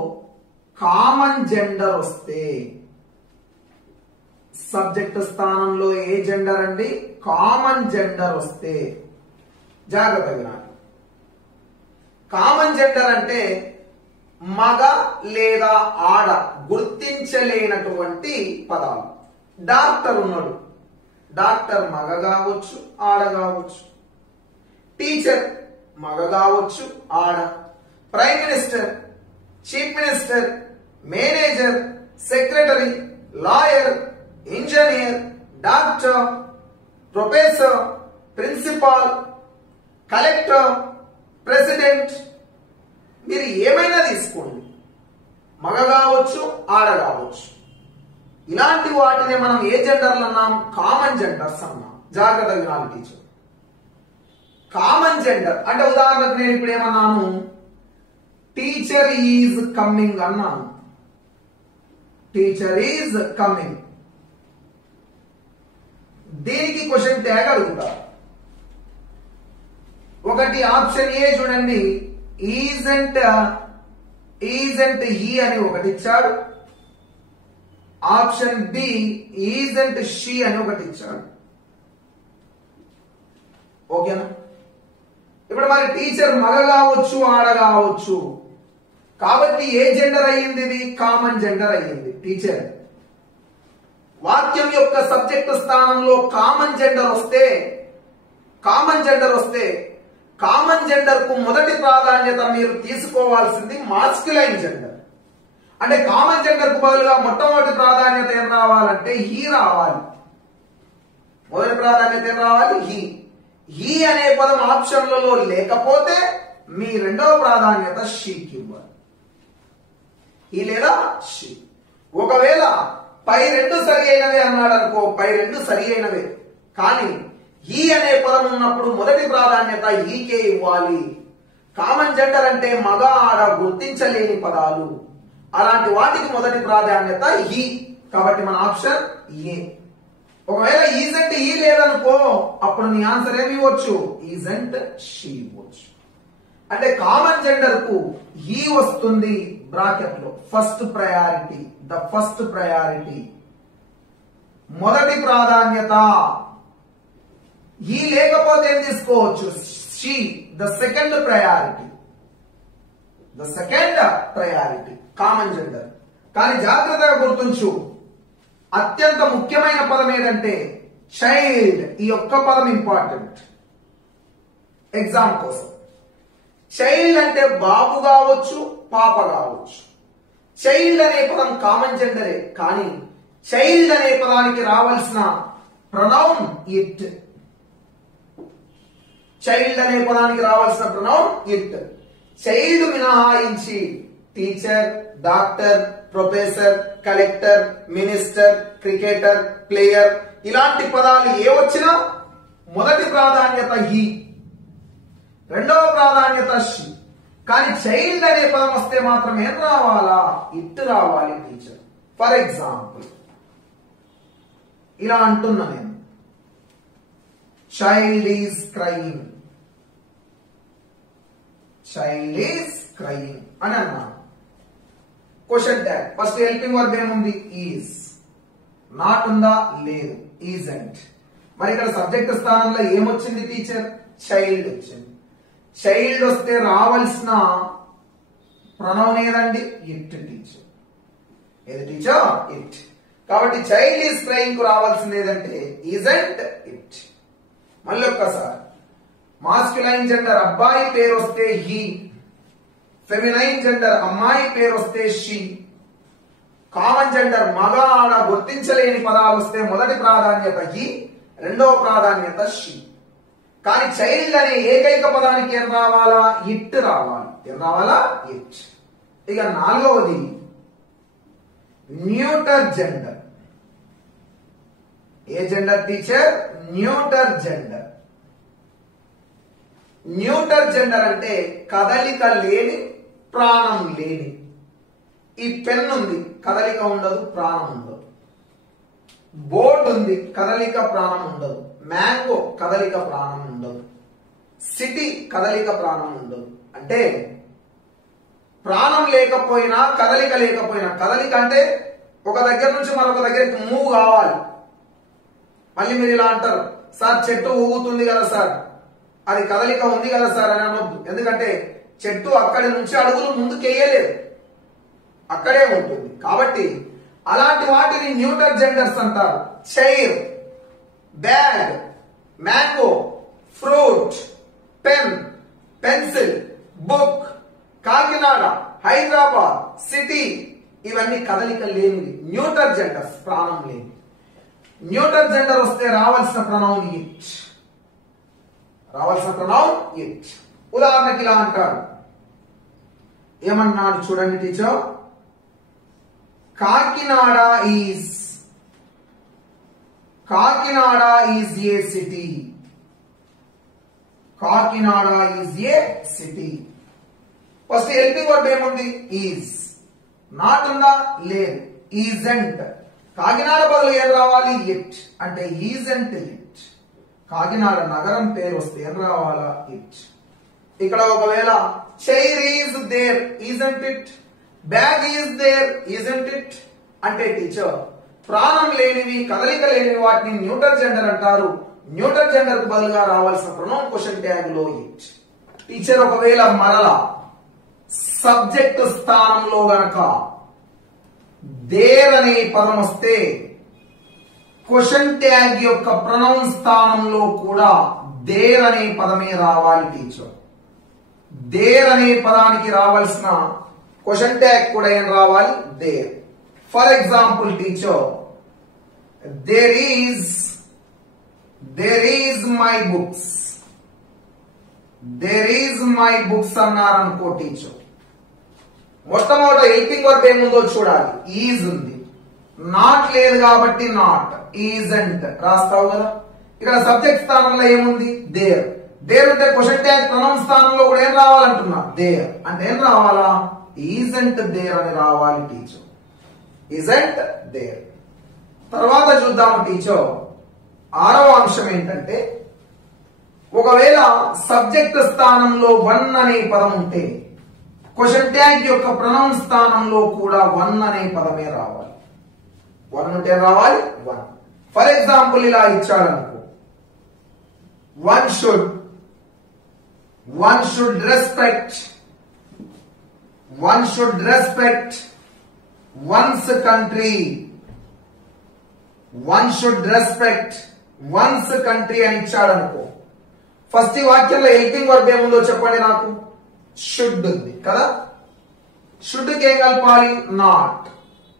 కామన్ జెండర్ వస్తే. సబ్జెక్ట్ స్థానంలో ఏ జెండర్ అండి? కామన్ జెండర్ వస్తే జాగ్రత్తగా. కామన్ జెండర్ అంటే మగ లేదా ఆడ గుర్తించలేనటువంటి పదాలు. డాక్టర్ ఉన్నాడు, డాక్టర్ మగ కావచ్చు ఆడ కావచ్చు. టీచర్ మగ కావచ్చు ఆడ. Prime minister, chief minister, manager, secretary, lawyer, engineer, doctor, professor, principal, collector, president, మీరు ఏమైనా తీసుకోండి, మగ కావచ్చు ఆడ కావచ్చు. ఇలాంటి వాటిని మనం ఏ జెండర్లు అన్నాం? కామన్ జెండర్స్ అన్నాం. జాగ్రత్తగా వినాలి టీచర్. కామన్ జెండర్ అంటే ఉదాహరణకు నేను ఇప్పుడు ఏమన్నాను? టీచర్ ఈజ్ కమింగ్ అన్నాను. Teacher is coming. దీనికి క్వశ్చన్ ట్యాగ్ అడుగుతా. ఒకటి ఆప్షన్ ఏ చూడండి, ఈజంట్ హీ అని ఒకటి ఇచ్చాడు. ఆప్షన్ బి ఈజంట్ షీ అని ఒకటి ఇచ్చాడు. ఓకేనా? ఇప్పుడు మరి టీచర్ మగ కావచ్చు ఆడ కావచ్చు, కాబట్టి ఏ జెండర్ అయ్యింది? ఇది కామన్ జెండర్ అయ్యింది. టీచర్ వాక్యం యొక్క సబ్జెక్ట్ స్థానంలో కామన్ జెండర్ వస్తే కామన్ జెండర్ కు మొదటి ప్రాధాన్యత మీరు తీసుకోవాల్సింది మాస్క్యులైన్ జెండర్. అంటే కామన్ జెండర్ కు బదులుగా మొట్టమొదటి ప్రాధాన్యత ఏం రావాలంటే హీ రావాలి. మొదటి ప్రాధాన్యత ఏం రావాలి? హీ. హీ అనే పదం ఆప్షన్లలో లేకపోతే మీ రెండవ ప్రాధాన్యత షీకి ఇవ్వాలి. హీ లేదా షీ. ఒకవేళ పై రెండు సరి అయినవే అన్నాడు అనుకో, పై రెండు సరి అయినవే, కానీ హీ అనే పదం ఉన్నప్పుడు మొదటి ప్రాధాన్యత హీకే ఇవ్వాలి. కామన్ జెండర్ అంటే మగ ఆడ గుర్తించలేని పదాలు, అలాంటి వాటికి మొదటి ప్రాధాన్యత హీ. కాబట్టి మన ఆప్షన్ ఏ. ఒకవేళ ఈజెంట్ హీ లేదనుకో, అప్పుడు నీ ఆన్సర్ ఏమి ఇవ్వచ్చు? ఈజెంట్ షీ ఇవ్వచ్చు. అంటే కామన్ జెండర్ కు హీ వస్తుంది బ్రాకెట్ లో. First priority, the first priority, మొదటి ప్రాధాన్యత. హీ లేకపోతే ఏం తీసుకోవచ్చు? She, the second priority. The second priority common gender. కానీ జాగ్రత్తగా గుర్తుంచు, అత్యంత ముఖ్యమైన పదం ఏదంటే చైల్డ్. ఈ ఒక్క పదం ఇంపార్టెంట్ ఎగ్జామ్ కోసం. చైల్డ్ అంటే బాబు కావచ్చు పాప కావచ్చు. చైల్డ్ అనే పదం కామన్ జెండరే, కానీ చైల్డ్ అనే పదానికి రావాల్సిన ప్రొనౌన్ ఇట్. చైల్డ్ అనే పదానికి రావాల్సిన ప్రొనౌన్ ఇట్. చైల్డ్ మినహాయించి teacher, doctor, professor, collector, minister, cricketer, player ఇలాంటి పదాలు ఏ వచ్చినా మొదటి ప్రాధాన్యత హీ, రెండవ ప్రాధాన్యత షీ. కానీ చైల్డ్ అనే పదం వస్తే మాత్రం ఏం రావాలా? ఇట్ రావాలి టీచర్. ఫర్ ఎగ్జాంపుల్ ఇలా అంటున్నా నేను, child is crying, child is crying అని అన్నాను. Question tag first helping verb ఏముంది? ఈజ్. నాట్ ఉందా? లేదు. ఈజంట్. మరి ఇక్కడ సబ్జెక్ట్ స్థానంలో ఏమొచ్చింది టీచర్? చైల్డ్ వచ్చింది. చైల్డ్ వస్తే రావాల్సిన ప్రొనౌన్ ఏదండి? It teacher. ఏది టీచర్? ఇట్. కాబట్టి చైల్డ్ ఈజ్ క్రైయింగ్ కు రావాల్సింది ఏదంటే ఈజంట్ ఇట్. మళ్ళీ ఒక్కసారి మాస్క్యులైన్ జెండర్ అబ్బాయి పేరు వస్తే హీ, ఫెమినైన్ జెండర్ అమ్మాయి పేరు వస్తే షీ, కామన్ జెండర్ మగ ఆడ గుర్తించలేని పదాలు వస్తే మొదటి ప్రాధాన్యత హీ, రెండవ ప్రాధాన్యత షీ. కానీ చైల్డ్ అనే ఏకైక పదానికి ఏం రావాలా? ఇట్ రావాలి. ఏం రావాలా? ఇట్. ఇక నాలుగవది న్యూటర్ జెండర్. ఏ gender teacher? Neuter gender. Neuter gender అంటే కదలిక లేని, ప్రాణం లేని. ఈ పెన్ ఉంది, కదలిక ఉండదు, ప్రాణం ఉండదు. బోర్డు ఉంది, కదలిక ప్రాణం ఉండదు. మ్యాంగో కదలిక ప్రాణం ఉండదు. సిటీ కదలిక ప్రాణం ఉండదు. అంటే ప్రాణం లేకపోయినా, కదలిక లేకపోయినా, కదలిక అంటే ఒక దగ్గర నుంచి మరొక దగ్గరికి మూవ్ కావాలి. మళ్ళీ మీరు ఇలా అంటారు, సార్ చెట్టు ఊగుతుంది కదా సార్, అది కదలిక ఉంది కదా సార్ అని అనొద్దు. ఎందుకంటే చెట్టు అక్కడి నుంచి అడుగులు ముందుకెయ్యలేదు, అక్కడే ఉంటుంది. కాబట్టి అలాంటి వాటిని న్యూటర్ జెండర్స్ అంటారు. Chair, bag, mango, fruit, pen, pencil, book, Kakinada, Hyderabad, city, ఇవన్నీ కదలిక లేనివి, న్యూటర్ జెండర్స్, ప్రాణం లేని. న్యూటర్ జెండర్ వస్తే రావాల్సిన ప్రొనౌన్ ఇట్. రావాల్సిన ప్రొనౌన్ ఇట్. ఉదాహరణకి ఇలా అంటారు, ఏమన్నాడు చూడండి teacher. Kakinada is a city. Kakinada is a city. First helping verb ఏముంది? ఈజ్. నాట్ ఉందా? లేదు. ఈజంట్. కాకినాడ బదులు ఏం రావాలి? ఇట్. అంటే ఈజంట్ ఇట్. కాకినాడ నగరం పేరు వస్తే ఏం రావాలా? ఇట్. ఇక్కడ ఒకవేళ chair is there, isn't it. Bag is there, isn't it. అంటే టీచర్ ప్రాణం లేనివి, కదలిక లేనివి వాటిని న్యూటర్ జెండర్ అంటారు. న్యూటర్ జెండర్ కు బదులుగా రావాల్సిన ప్రొనౌన్ క్వశ్చన్ ట్యాగ్ లో ఇట్. టీచర్ ఒకవేళ మరలా సబ్జెక్ట్ స్థానంలో గనక దేర్ అనే పదం వస్తే క్వశ్చన్ ట్యాగ్ యొక్క ప్రొనౌన్ స్థానంలో కూడా దేర్ అనే పదమే రావాలి టీచర్. దేర్ అనే పదానికి రావాల్సిన క్వశ్చన్ ట్యాగ్ కూడా ఏం రావాలి? There. For example teacher, there is my books. There is my books అన్నారనుకో టీచర్, మొట్టమొదట హెల్పింగ్ వర్బ్ ఏముందో చూడాలి. ఈజ్ ఉంది, నాట్ లేదు కాబట్టి నాట్. ఈజంట్ రాస్తావు కదా. ఇక్కడ సబ్జెక్ట్ స్థానంలో ఏముంది? దేర్. దేర్ అంటే క్వశ్చన్ ట్యాగ్ ప్రొనౌన్ స్థానంలో కూడా ఏం రావాలంటున్నా? దేర్. అంటే ఏం రావాలా? ఈజంట్ దేర్ అని రావాలి టీచర్. Isn't there. తర్వాత చూద్దాము టీచర్, ఆరవ అంశం ఏంటంటే, ఒకవేళ సబ్జెక్ట్ స్థానంలో వన్ అనే పదం ఉంటే క్వశ్చన్ ట్యాగ్ యొక్క ప్రొనౌన్ స్థానంలో కూడా వన్ అనే పదమే రావాలి. వన్ ఉంటే రావాలి వన్. ఫర్ ఎగ్జాంపుల్ ఇలా ఇచ్చాడనుకో, one should respect one's country. One should respect one's country అని ఇచ్చాడనుకో, ఫస్ట్ ఈ వాక్యంలో హెల్పింగ్ వర్బ్ ఏముందో చెప్పండి నాకు. షుడ్ ఉంది కదా. షుడ్ కి ఏం కలపాలి? నాట్.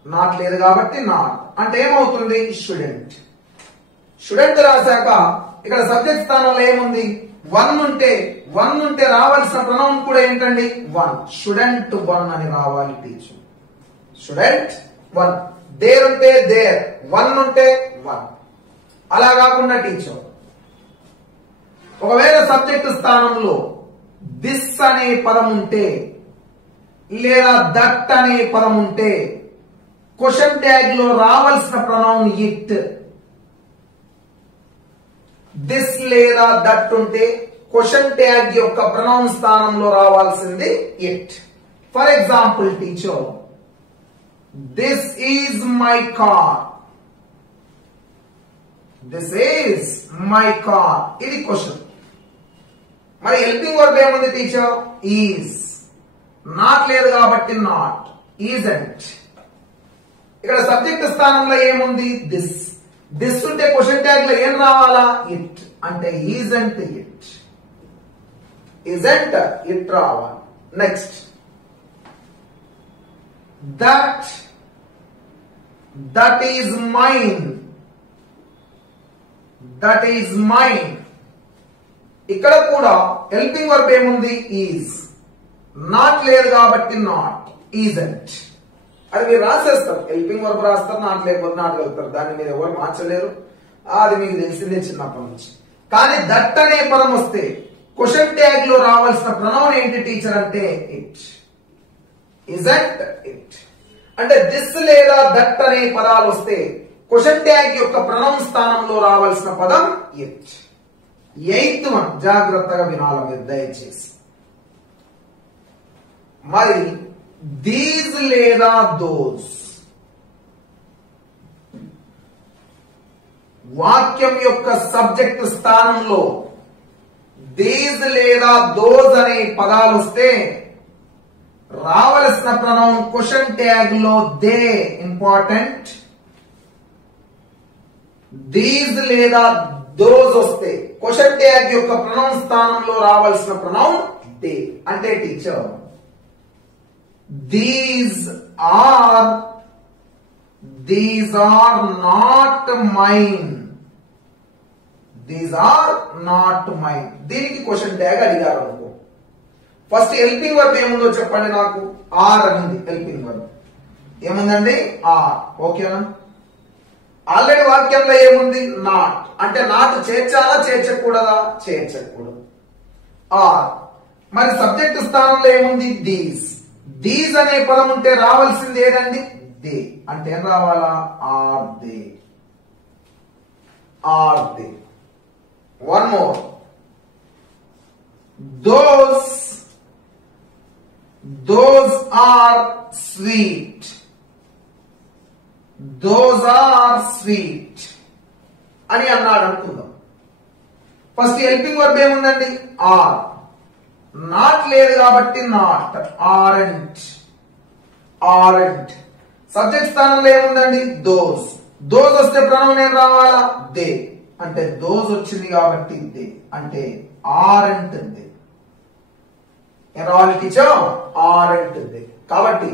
నాట్ లేదు కాబట్టి నాట్. అంటే ఏమవుతుంది? షుడెంట్. షుడెంట్ రాశాక ఇక్కడ సబ్జెక్ట్ స్థానంలో ఏముంది? వన్ ఉంటే రావాల్సిన ప్రొనౌన్ కూడా ఏంటండి? వన్. షుడెంట్ వన్ అని రావాలి టీచర్. Student one. దేర్ ఉంటే దేర్, వన్ ఉంటే వన్. అలా కాకుండా టీచర్ ఒకవేళ సబ్జెక్ట్ స్థానంలో దిస్ అనే పదం ఉంటే లేదా దట్ అనే పదం ఉంటే క్వశ్చన్ ట్యాగ్ లో రావాల్సిన ప్రొనౌన్ ఇట్. దిస్ లేదా దట్ ఉంటే క్వశ్చన్ ట్యాగ్ యొక్క ప్రొనౌన్ స్థానంలో రావాల్సింది it. For example teacher, this is my car. This is my car. ఇది క్వశ్చన్. మరి హెల్పింగ్ వర్బ్ ఏముంది టీచర్? ఈజ్. నాట్ లేదు కాబట్టి నాట్. ఈజంట్. ఇక్కడ సబ్జెక్ట్ స్థానంలో ఏముంది? దిస్. దిస్ ఉంటే క్వశ్చన్ ట్యాగ్ లో ఏం రావాలా? ఇట్. అంటే ఈజంట్ ఇట్. ఈజంట్ ఇట్ రావాలి. Next that. That is mine. That is mine. ఇక్కడ కూడా హెల్పింగ్ వర్బ్ ఏముంది? ఈజ్. నాట్ లేదు కాబట్టి నాట్. ఈజంట్. అది మీరు రాసేస్తారు. హెల్పింగ్ వర్బ్ రాస్తారు, నాట్ లేకపోతే నాట్ కలుగుతారు. దాన్ని మీరు ఎవరు మార్చలేరు. అది మీకు తెలిసిందే చిన్నప్పటి నుంచి. కానీ దట్ అనే పదం వస్తే క్వశ్చన్ ట్యాగ్ లో రావాల్సిన ప్రొనౌన్ ఏంటి టీచర్ అంటే ఇట్. Isn't it. అంటే దిస్ లేదా దట్ అనే పదాలు వస్తే క్వశ్చన్ ట్యాగ్ యొక్క ప్రొనౌన్ స్థానంలో రావాల్సిన పదం ఇట్. 8th వన్ జాగ్రత్తగా వినాలి మీరు దయచేసి. మరి దీస్ లేదా దోస్ వాక్యం యొక్క సబ్జెక్ట్ స్థానంలో దీస్ లేదా దోస్ అనే పదాలు వస్తే రావలసిన ప్రొనౌన్ క్వశ్చన్ ట్యాగ్ లో దే ఇంపార్టెంట్. దీస్ లేదా దోస్ వస్తే క్వశ్చన్ ట్యాగ్ యొక్క ప్రొనౌన్ స్థానంలో రావాల్సిన ప్రొనౌన్ దే. అంటే teacher these are not mine. These are not mine. దీనికి క్వశ్చన్ ట్యాగ్ అడిగారు అనుకో. ఫస్ట్ హెల్పింగ్ వర్బ్ ఏముందో చెప్పండి నాకు. ఆర్ అని హెల్పింగ్ వర్బ్ ఏముందండి? ఆర్. ఓకేనా? ఆల్రెడీ వాక్యంలో ఏముంది? నాట్. అంటే నాట్ చేర్చాలా చేర్చకూడదా? చేర్చకూడదు. ఆర్. మరి సబ్జెక్ట్ స్థానంలో ఏముంది? దీస్. దీస్ అనే పదం ఉంటే రావాల్సింది ఏదండి? దే. అంటే ఏం రావాలా? Are they. Are they. One more. Those. Those are sweet. Those are sweet అని అన్నాడు అనుకుందాం. ఫస్ట్ హెల్పింగ్ వర్బ్ ఏముందండి? ఆర్. నాట్ లేదు కాబట్టి నాట్. ఆరెంట్. ఆరెంట్. సబ్జెక్ట్ స్థానంలో ఏముందండి? దోస్. దోస్ వస్తే ప్రొనౌన్ ఏం రావాలా? దే. అంటే దోస్ వచ్చింది కాబట్టి దే. అంటే ఆరెంట్ దే. ఏం రావాలి టీచర్? Aren't they. కాబట్టి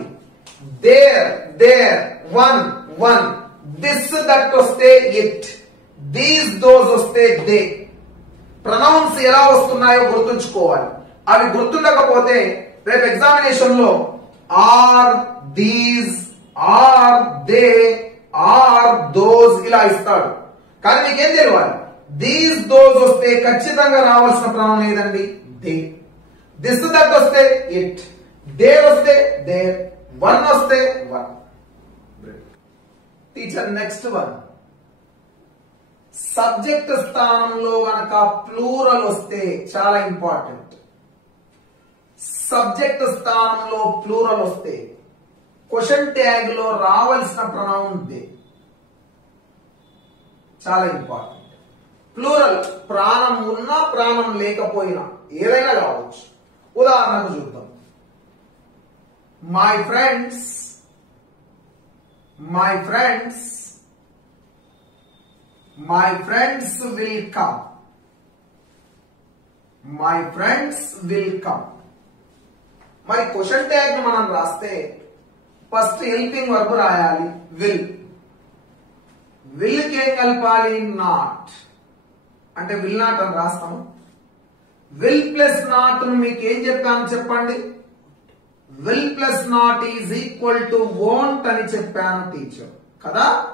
there, there, one, one. This that వస్తే ఇట్. దీస్ దోస్ వస్తే దే. ప్రొనౌన్స్ ఎలా వస్తున్నాయో గుర్తుంచుకోవాలి. అవి గుర్తుండకపోతే రేపు ఎగ్జామినేషన్ లో are, these, are, they, are, those ఇలా ఇస్తాడు. కానీ మీకేం తెలియాలి? దీస్ దోస్ వస్తే ఖచ్చితంగా రావాల్సిన ప్రొనౌన్ ఏదండి? దే. దిస్ దట్ వస్తే ఇట్. దే వస్తే దే. వన్ వస్తే one. Teacher next one. Subject స్థానంలో గనక ప్లూరల్ వస్తే చాలా ఇంపార్టెంట్. సబ్జెక్ట్ స్థానంలో ప్లూరల్ వస్తే క్వశ్చన్ ట్యాగ్ లో రావాల్సిన ప్రొనౌన్ దే. చాలా ఇంపార్టెంట్. ప్లూరల్ ప్రాణం ఉన్నా ప్రాణం లేకపోయినా ఏదైనా కావచ్చు. ఉదాహరణకు చూద్దాం. My friends. My friends. My friends will come. My friends will come. మరి క్వశ్చన్ ట్యాగ్ ను మనం రాస్తే ఫస్ట్ హెల్పింగ్ వర్బ్ రాయాలి. విల్. విల్ కి ఏం కలపాలి? నాట్. అంటే విల్ నాట్ అని రాస్తాము. విల్ ప్లస్ నాట్ మీకు ఏం చెప్పాను చెప్పండి? Will plus not is equal to won't అని చెప్పాను టీచర్ కదా.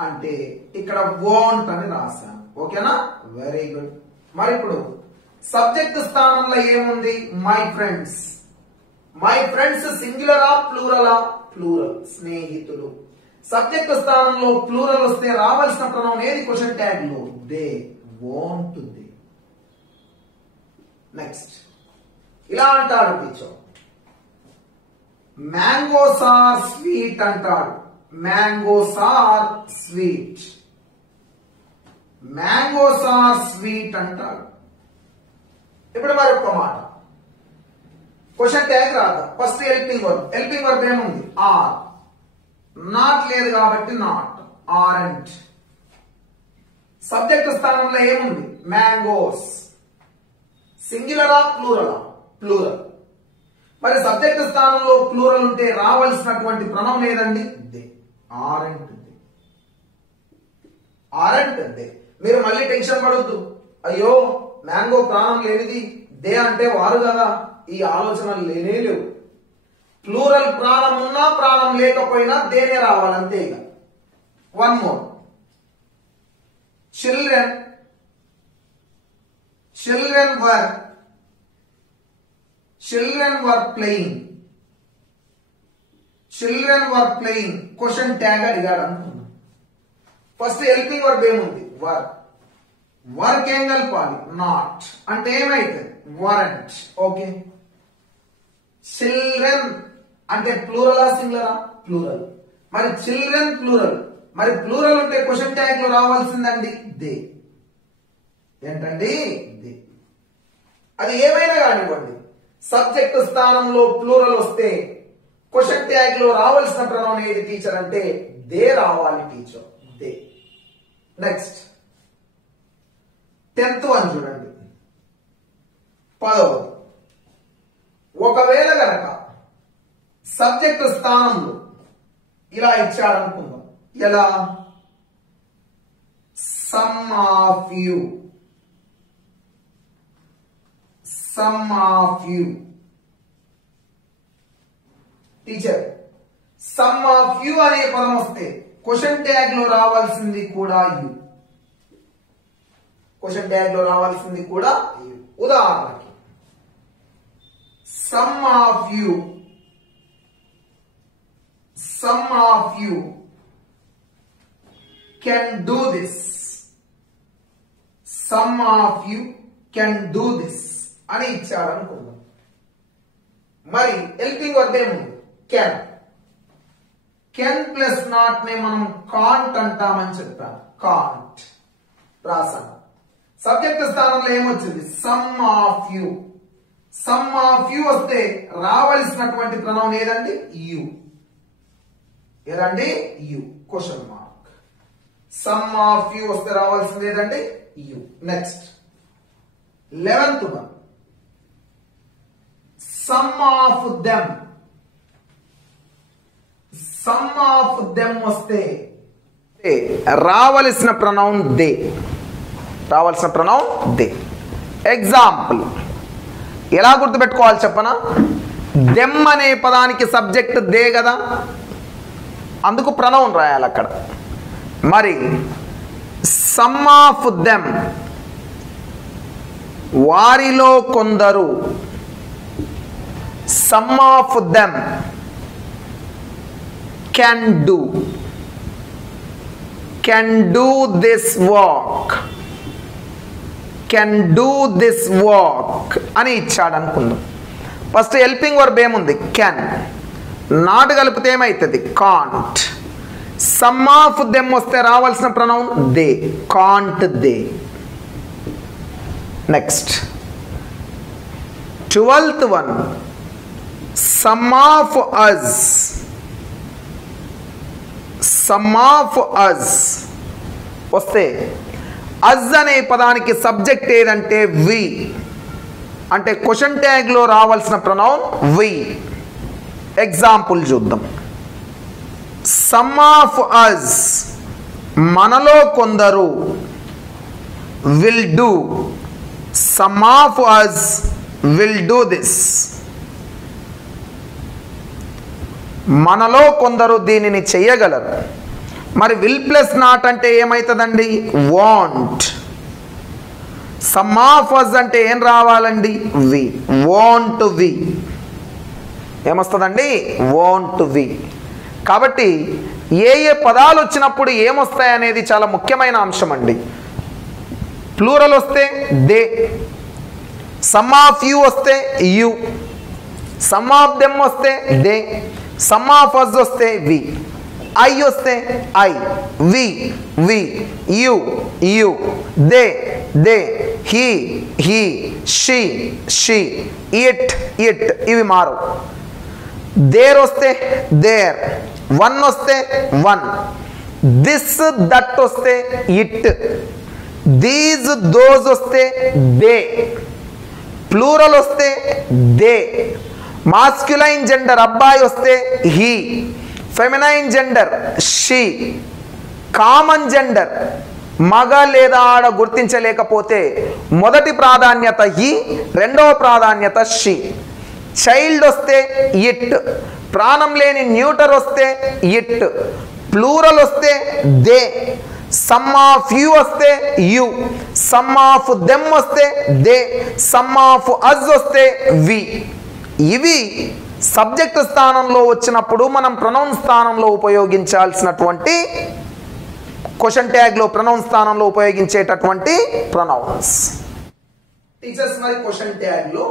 అంటే ఇక్కడ వోంట్ అని రాశాను. ఓకేనా? Very good. మరి ఇప్పుడు సబ్జెక్ట్ స్థానంలో ఏముంది? My friends. మై ఫ్రెండ్స్ సింగులరా ప్లూరలా? ప్లూరల్. స్నేహితులు. సబ్జెక్ట్ స్థానంలో ప్లూరల్ వస్తే రావాల్సిన ప్రొనౌన్ ఏది క్వశ్చన్ ట్యాగ్ లో? దే. Won't they. నెక్స్ట్ ఇలా అంటాడు టీచర్. మ్యాంగోస్ ఆర్ స్వీట్ అంటాడు. Mangoes are sweet. Mangoes are sweet అంటారు. ఇప్పుడు మరి ఒక్క మాట, క్వశ్చన్ ట్యాగ్ రాదు. ఫస్ట్ హెల్పింగ్ వర్బ్ ఏముంది? ఆర్. నాట్ లేదు కాబట్టి నాట్. ఆరెంట్. సబ్జెక్ట్ స్థానంలో ఏముంది? మ్యాంగోస్. సింగులరా ప్లూరలా? ప్లూరల్. మరి సబ్జెక్ట్ స్థానంలో ప్లూరల్ ఉంటే రావాల్సినటువంటి ప్రణవం ఏదండి? దే. ఆరెంట్. Aren't they. మీరు మళ్ళీ టెన్షన్ పడొద్దు, అయ్యో మ్యాంగో ప్రాణం లేనిది, దే అంటే వారు కదా. ఈ ఆలోచనలు లేనే లేవు. ప్లూరల్ ప్రాణం ఉన్నా ప్రాణం లేకపోయినా దేనే రావాలంతే. ఇక one more. Children. Children were playing. Question tag అడిగాడు అనుకున్నాం. ఫస్ట్ హెల్పింగ్ వర్బ్ ఏముంది? వర్క్. వర్క్ ఏం కలపాలి? నాట్. అంటే ఏమైతుంది? వరంట్. ఓకే. చిల్డ్రన్ అంటే ప్లూరలా సింగులరా? ప్లూరల్. మరి చిల్డ్రన్ ప్లూరల్. మరి ప్లూరల్ ఉంటే క్వశ్చన్ ట్యాగ్ లో రావాల్సిందండి దే. ఏంటండి? దే. అది ఏమైనా కానివ్వండి, సబ్జెక్ట్ స్థానంలో ప్లూరల్ వస్తే క్వశ్చన్ ట్యాగ్ లో రావాల్సిన ప్రణవం ఏది టీచర్ అంటే దే రావాలి teacher. They. Next 10th one చూడండి. 10వ. ఒకవేళ గనక సబ్జెక్ట్ స్థానంలో ఇలా ఇచ్చారనుకుందాం. ఎలా? Some of you. Teacher some of you అనే పదం వస్తే క్వశ్చన్ ట్యాగ్ లో రావాల్సింది కూడా యూ. క్వశ్చన్ ట్యాగ్ లో రావాల్సింది కూడా యూ. ఉదాహరణకి some of you can do this. Some of you can do this అని ఇచ్చారు అనుకుందాం. మరి హెల్పింగ్ వర్బ్ ఏముంది? కెన్. కెన్ ప్లస్ నాట్ నే మనం కాంట్ అంటామని చెప్పాం. కాంట్ రాసాను. సబ్జెక్ట్ స్థానంలో ఏమొచ్చింది? Some of you. Some of you వస్తే రావలసినటువంటి ప్రణవం ఏదండి? యూ. ఏదండి? You. Question mark. Some of you వస్తే రావాల్సింది ఏదండి? You. Next 11th one. Some of them. Some of them వస్తే రావలసిన ప్రణవం దే. ఎగ్జాంపుల్ ఎలా గుర్తుపెట్టుకోవాలి చెప్పనా? దెమ్ అనే పదానికి సబ్జెక్ట్ దే కదా, అందుకు ప్రణవం రాయాలి అక్కడ. మరి సమ్ ఆఫ్ దెమ్ వారిలో కొందరు. Some of them can do this walk అని ఇచ్చాడు అనుకుందాం. ఫస్ట్ హెల్పింగ్ వర్బ్ ఏముంది? కెన్. నాట్ కలిపితే ఏమైతుంది? కాంట్. సమ్ ఆఫ్ దెమ్ వస్తే రావాల్సిన ప్రణవం they. Can't they. Next 12th one. Some of us వస్తే అజ్ అనే పదానికి సబ్జెక్ట్ ఏదంటే వి. అంటే క్వశ్చన్ ట్యాగ్ లో రావాల్సిన ప్రణవం వి. ఎగ్జాంపుల్ చూద్దాం. సమ్ ఆఫ్ అస్ మనలో కొందరు will do. Some of us will do this. మనలో కొందరు దీనిని చెయ్యగలరు. మరి విల్ ప్లస్ నాట్ అంటే ఏమైతుందండి? వాంట్. సమ్ ఆఫ్ అస్ అంటే ఏం రావాలండి? వి. Won't we. ఏమొస్తుందండి? Won't we. కాబట్టి ఏ పదాలు వచ్చినప్పుడు ఏమొస్తాయి అనేది చాలా ముఖ్యమైన అంశం అండి. ప్లూరల్ వస్తే దే. సమ్ ఆఫ్ యూ వస్తే యూ. సమ్ ఆఫ్ దెమ్ వస్తే దే. సమ్ ఆఫ్ అస్ వస్తే వి ఐ వస్తే I, we we, you you, they they, he he, she she, it it, ఇవి మారు. దేర్ వస్తే దేర్, వన్ వస్తే one, this that వస్తే it, these those వస్తే they, plural వస్తే దే, మాస్క్యులైన్ జెండర్ అబ్బాయి వస్తే he, feminine gender she, common gender మగ లేదా ఆడ గుర్తించలేకపోతే మొదటి ప్రాధాన్యత హీ, రెండవ ప్రాధాన్యత షీ. చైల్డ్ వస్తే ఇట్, ప్రాణం లేని న్యూటర్ వస్తే ఇట్, ప్లూరల్ వస్తే దే, సమ్ ఆఫ్ యూ వస్తే యు, సమ్ ఆఫ్ దెమ్ వస్తే దే, సమ్ ఆఫ్ అజ్ వస్తే వి. ఇవి సబ్జెక్ట్ స్థానంలో వచ్చినప్పుడు మనం ప్రొనౌన్ స్థానంలో ఉపయోగించాల్సినటువంటి క్వశ్చన్ ట్యాగ్ లో ప్రొనౌన్ స్థానంలో ఉపయోగించేటటువంటి ప్రొనౌన్స్. టీచర్స్ మరి క్వశ్చన్ ట్యాగ్ లో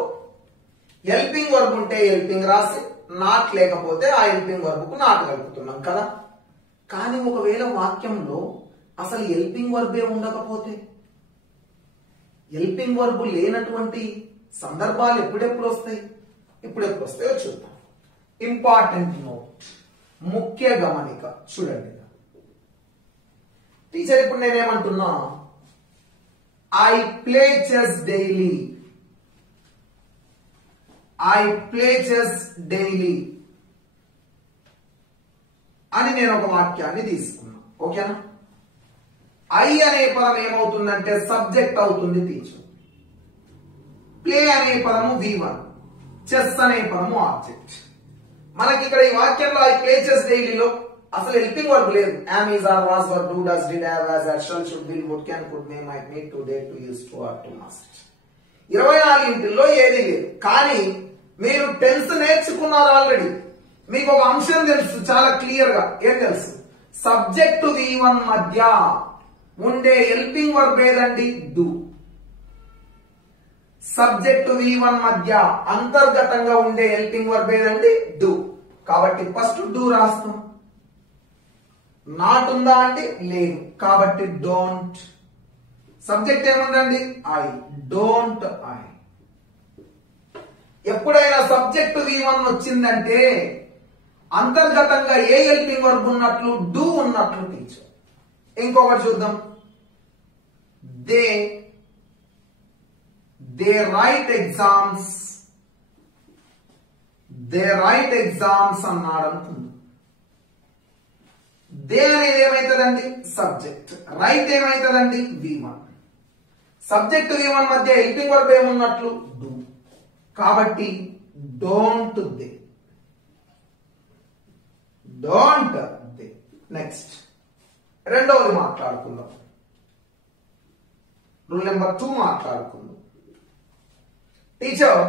హెల్పింగ్ వర్బ్ ఉంటే హెల్పింగ్ రాసి, నాట్ లేకపోతే ఆ హెల్పింగ్ వర్బ్ కు నాట్ కలుపుతున్నాం కదా. కానీ ఒకవేళ వాక్యంలో అసలు హెల్పింగ్ వర్బే ఉండకపోతే, హెల్పింగ్ వర్బ్ లేనటువంటి సందర్భాలు ఎప్పుడెప్పుడు వస్తాయి, ఎప్పుడెప్పుడు వస్తాయో చూద్దాం. ఇంపార్టెంట్ నోట్, ముఖ్య గమనిక చూడండి. టీచర్ ఇప్పుడు నేనేమంటున్నా, I play chess daily, I play chess daily అని నేను ఒక వాక్యాన్ని తీసుకున్నా. ఓకేనా? ఐ అనే పదం ఏమవుతుందంటే సబ్జెక్ట్ అవుతుంది టీచర్. ప్లే అనే పదము V1, చెస్ అనే పదము ఆబ్జెక్ట్. మనకి ఇక్కడ ఈ వాక్యంలో ఐ ప్లే చెస్ డైలీలో అసలు హెల్పింగ్ వర్బ్ లేదు. am, is, are, was, were, do, does, did, have, has, had, shall, should, will, would, can, could, may, might, need, to, dare, to, use, to, are, to, must. 24 ఇంటిల్లో ఏది లేదు. కానీ మీరు tense నేర్చుకున్నారు already. మీకు ఒక అంశం తెలుసు చాలా క్లియర్ గా. ఏం తెలుసు? సబ్జెక్ట్ V1 మధ్య ఉండే హెల్పింగ్ వర్బ్ ఏదండి? డూ. సబ్జెక్ట్ V1 మధ్య అంతర్గతంగా ఉండే హెల్పింగ్ వర్బ్ ఏదండి? డూ. కాబట్టి ఫస్ట్ డూ రాస్తాం. నాట్ ఉందా అంటే లేదు, కాబట్టి డోంట్. సబ్జెక్ట్ ఏముందండి? I, don't I. ఎప్పుడైనా సబ్జెక్ట్ V1 వచ్చిందంటే అంతర్గతంగా ఏ హెల్పింగ్ వర్బ్ ఉన్నట్లు? డూ ఉన్నట్లు టీచర్. ఇంకొకటి చూద్దాం. They write exams, they write exams అన్నాడు అనుకుంది. దే అనేది ఏమైతుందండి? సబ్జెక్ట్. రైట్ ఏమైతుందండి? V1. సబ్జెక్ట్ V1 మధ్య హెల్పింగ్ వర్బ్ ఏమున్నట్లు? డూ. కాబట్టి don't they, don't they. Next రెండవది మాట్లాడుకుందాం. రూల్ నెంబర్ 2 మాట్లాడుకుందాం. టీచర్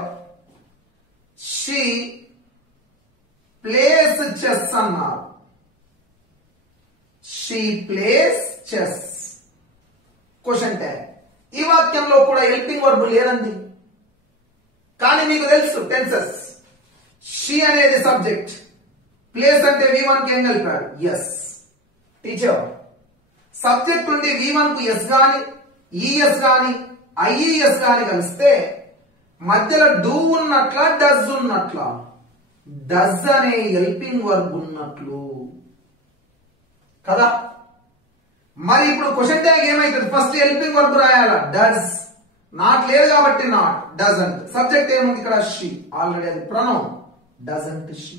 షీ ప్లేస్ చెస్ అన్నారు. She place chess. Question tag. ఈ వాక్యంలో కూడా హెల్పింగ్ వర్బ్ లేదండి. కానీ మీకు తెలుసు టెన్సెస్. షీ అనేది సబ్జెక్ట్, ప్లేస్ అంటే V1 కి ఏం కలిపాడు? ఎస్. టీచర్ సబ్జెక్ట్ నుండి V1 కు ఎస్ గాని, ఈఎస్ గాని, ఐఈఎస్ గాని కలిస్తే మధ్యలో డూ ఉన్నట్లా, డస్ ఉన్నట్లా? డస్ అనే హెల్పింగ్ వర్బ్ ఉన్నట్లు కదా. మరి ఇప్పుడు క్వశ్చన్ ట్యాగ్ ఏమైతుంది? ఫస్ట్ హెల్పింగ్ వర్బ్ రాయాలా? డస్. నాట్ లేదు కాబట్టి నాట్, డజంట్. సబ్జెక్ట్ ఏముంది ఇక్కడ? షీ. ఆల్రెడీ అది ప్రొనౌన్. డజంట్ షీ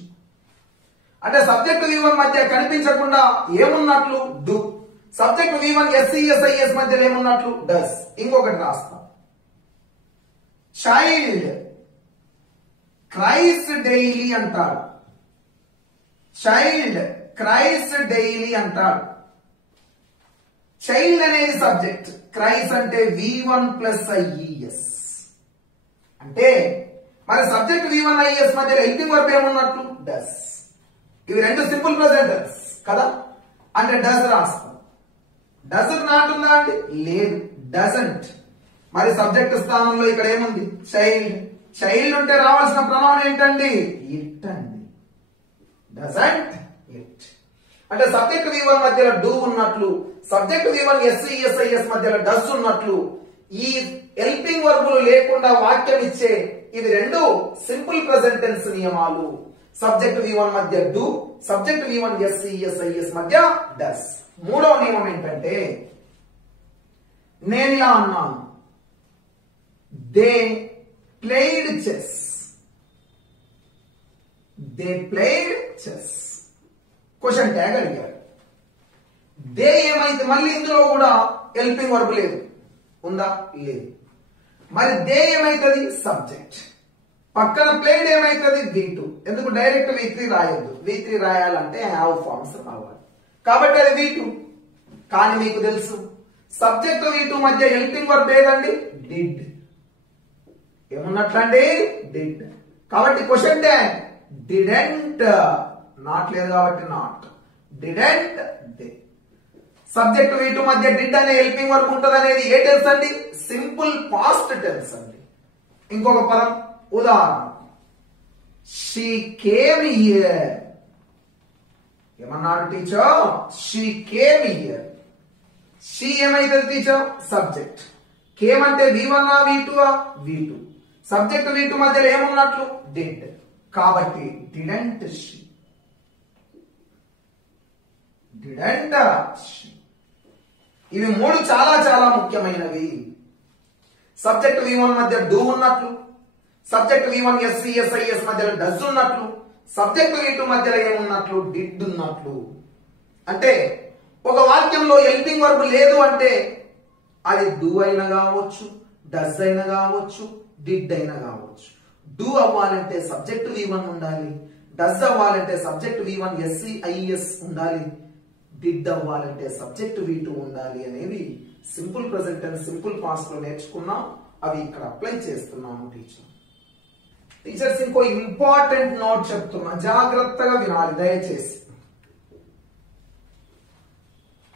అంటే సబ్జెక్ట్ V1 మధ్య కనిపించకుండా ఏమున్నట్లు? డూ. సబ్జెక్ట్ V1 SES మధ్యలో ఏమున్నట్లు? డస్. ఇంకొకటి రాస్తాం. చైల్డ్ క్రైస్ డైలీ అంటాడు. చైల్డ్ క్రైస్ డైలీ అంటాడు. చైల్డ్ అనేది సబ్జెక్ట్, క్రైస్ అంటే V1 ప్లస్ IES. అంటే మరి సబ్జెక్ట్ V1 IES మధ్యలో హెల్పింగ్ వర్బ్ ఏమున్నట్లు? డస్. ఇవి రెండు సింపుల్ ప్రెజెంటర్స్ కదా. అంటే డస్ రాస్తాం. డస్ నాట్ ఉందా అంటే లేదు, డజంట్. మరి సబ్జెక్ట్ స్థానంలో ఇక్కడ ఏముంది? చైల్డ్. చైల్డ్ ఉంటే రావాల్సిన ప్రొనౌన్ ఏంటండి? ఇట్ అండి. Doesn't it. అంటే సబ్జెక్ట్ V1 మధ్యలో డూ ఉన్నట్లు, సబ్జెక్ట్ V1 SES మధ్యలో డస్ ఉన్నట్లు, ఈ హెల్పింగ్ వర్బులు లేకుండా వాక్యం ఇచ్చే ఇవి రెండు సింపుల్ ప్రెజెంట్ టెన్స్ నియమాలు. సబ్జెక్ట్ V1 మధ్య డూ, సబ్జెక్ట్ V1 SES మధ్య డస్. మూడవ నియమం ఏంటంటే నేను ఇలా అన్నాను, they played chess. They played chess. Question tag అడిగారు. దే ఏమైతే మళ్ళీ ఇందులో కూడా హెల్పింగ్ వర్బ్ లేదు, ఉందా? లేదు. మరి దే ఏమైతుంది? సబ్జెక్ట్. పక్కన ప్లేడ్ ఏమైతుంది? V2. ఎందుకు డైరెక్ట్ V3 రాయొద్దు? V3 రాయాలంటే హ్యావ్ ఫార్మ్స్ రావాలి, కాబట్టి అది V2. కానీ మీకు తెలుసు సబ్జెక్ట్ V2 మధ్య హెల్పింగ్ వర్బ్ ఏదండి? డిడ్. ఏమున్నట్లండి? డిడ్. కాబట్టి క్వశ్చన్ ట్యాగ్ డిడెంట్. నాట్ లేదు కాబట్టి not. Didn't they. Subject V2 మధ్య డిడ్ అనే హెల్పింగ్ వర్బ్ ఉంటుంది అనేది ఏ టెన్స్ అండి? సింపుల్ పాస్ట్ టెన్స్ అండి. ఇంకొక పదం ఉదాహరణ, షీ కేమ్ హియర్. ఏమన్నాడు teacher? She came here. She ఏమైతుంది టీచర్? సబ్జెక్ట్. కేమ్ అంటే V1 V2 V2. Subject V2 మధ్యలో ఏమున్నట్లు? డిడ్. కాబట్టి డిడెంట్ షీ. Didn't she. ఇవి మూడు చాలా చాలా ముఖ్యమైనవి. సబ్జెక్ట్ V1 మధ్య డూ ఉన్నట్లు, సబ్జెక్ట్ V1 SES మధ్యలో డస్ ఉన్నట్లు, సబ్జెక్ట్ V2 మధ్యలో ఏమున్నట్లు? డిడ్ ఉన్నట్లు. అంటే ఒక వాక్యంలో హెల్పింగ్ వర్బ్ లేదు అంటే అది డూ అయినా కావచ్చు, డస్ అయినా కావచ్చు, డిడ్ అయినా కావచ్చు. డూ అవ్వాలంటే సబ్జెక్ట్ V1 ఉండాలి, డస్ అవ్వాలంటే సబ్జెక్ట్ V1 SES ఉండాలి, డిడ్ అవ్వాలంటే సబ్జెక్ట్ V2 ఉండాలి అనేవి simple present tense simple past లో నేర్చుకున్నాం. అవి ఇక్కడ అప్లై చేస్తున్నాము టీచర్స్. ఇంకో ఇంపార్టెంట్ నోట్ చెప్తున్నా, జాగ్రత్తగా వినాలి దయచేసి.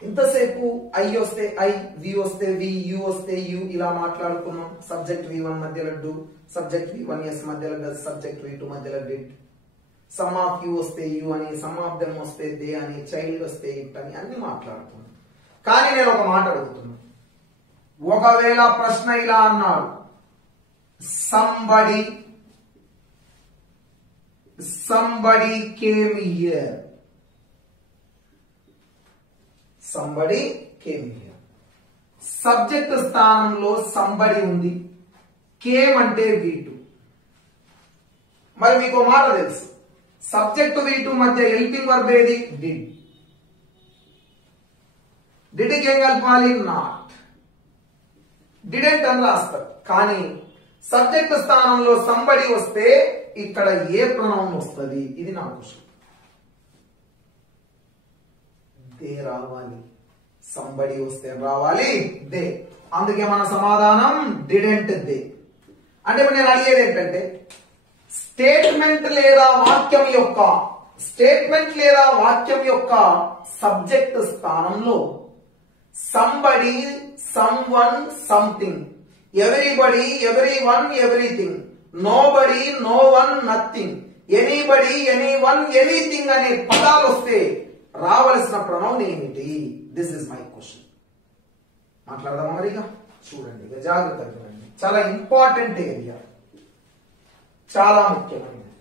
ఇంతసేపు ఐ వస్తే ఐ, వి వస్తే వి, యు వస్తే యు ఇలా మాట్లాడుకున్నాం. సబ్జెక్ట్ V1 మధ్యలో డూ, సబ్జెక్ట్ V1 మధ్యలో డస్, సబ్జెక్ట్ V2 మధ్యలో డిడ్. సమ్ ఆఫ్ యూ వస్తే యు అని, సమ్ ఆఫ్ దెమ్ వస్తే దే అని, చైల్డ్ వస్తే ఇట్ అని అన్ని మాట్లాడుతున్నాం. కానీ నేను ఒక మాట అడుగుతున్నా, ఒకవేళ ప్రశ్న ఇలా అన్నాడు, somebody came here. somebody came here. Subject స్థానంలో somebody ఉంది, came అంటే V2. మరి మీకు మాట తెలుసు, సబ్జెక్ట్ V2 మధ్య హెల్పింగ్ వర్బ్ ఏది? డిడ్. డిడ్కి ఏం కలపాలి? నాట్. డిడెంట్ అని రాస్తారు. కానీ సబ్జెక్ట్ స్థానంలో సంబడి వస్తే ఇక్కడ ఏ ప్రొనౌన్ వస్తుంది? ఇది నా క్వశ్చన్. దే రావాలి. సంబడి వస్తే రావాలి దే. అందుకే మన సమాధానం డిడెంట్ దే. అంటే ఇప్పుడు నేను అడిగేది ఏంటంటే స్టేట్మెంట్ లేదా వాక్యం యొక్క సబ్జెక్ట్ స్థానంలో somebody, someone, something, everybody, everyone, everything, nobody, no one, nothing, anybody, anyone, anything అనే పదాలు వస్తే రావలసిన ప్రొనౌన్ ఏమిటి? This is my question. మాట్లాడదామా మరిగా? చూడండి, జాగ్రత్తగా చూడండి. చాలా ఇంపార్టెంట్ ఏరియా, చాలా ముఖ్యమైనది.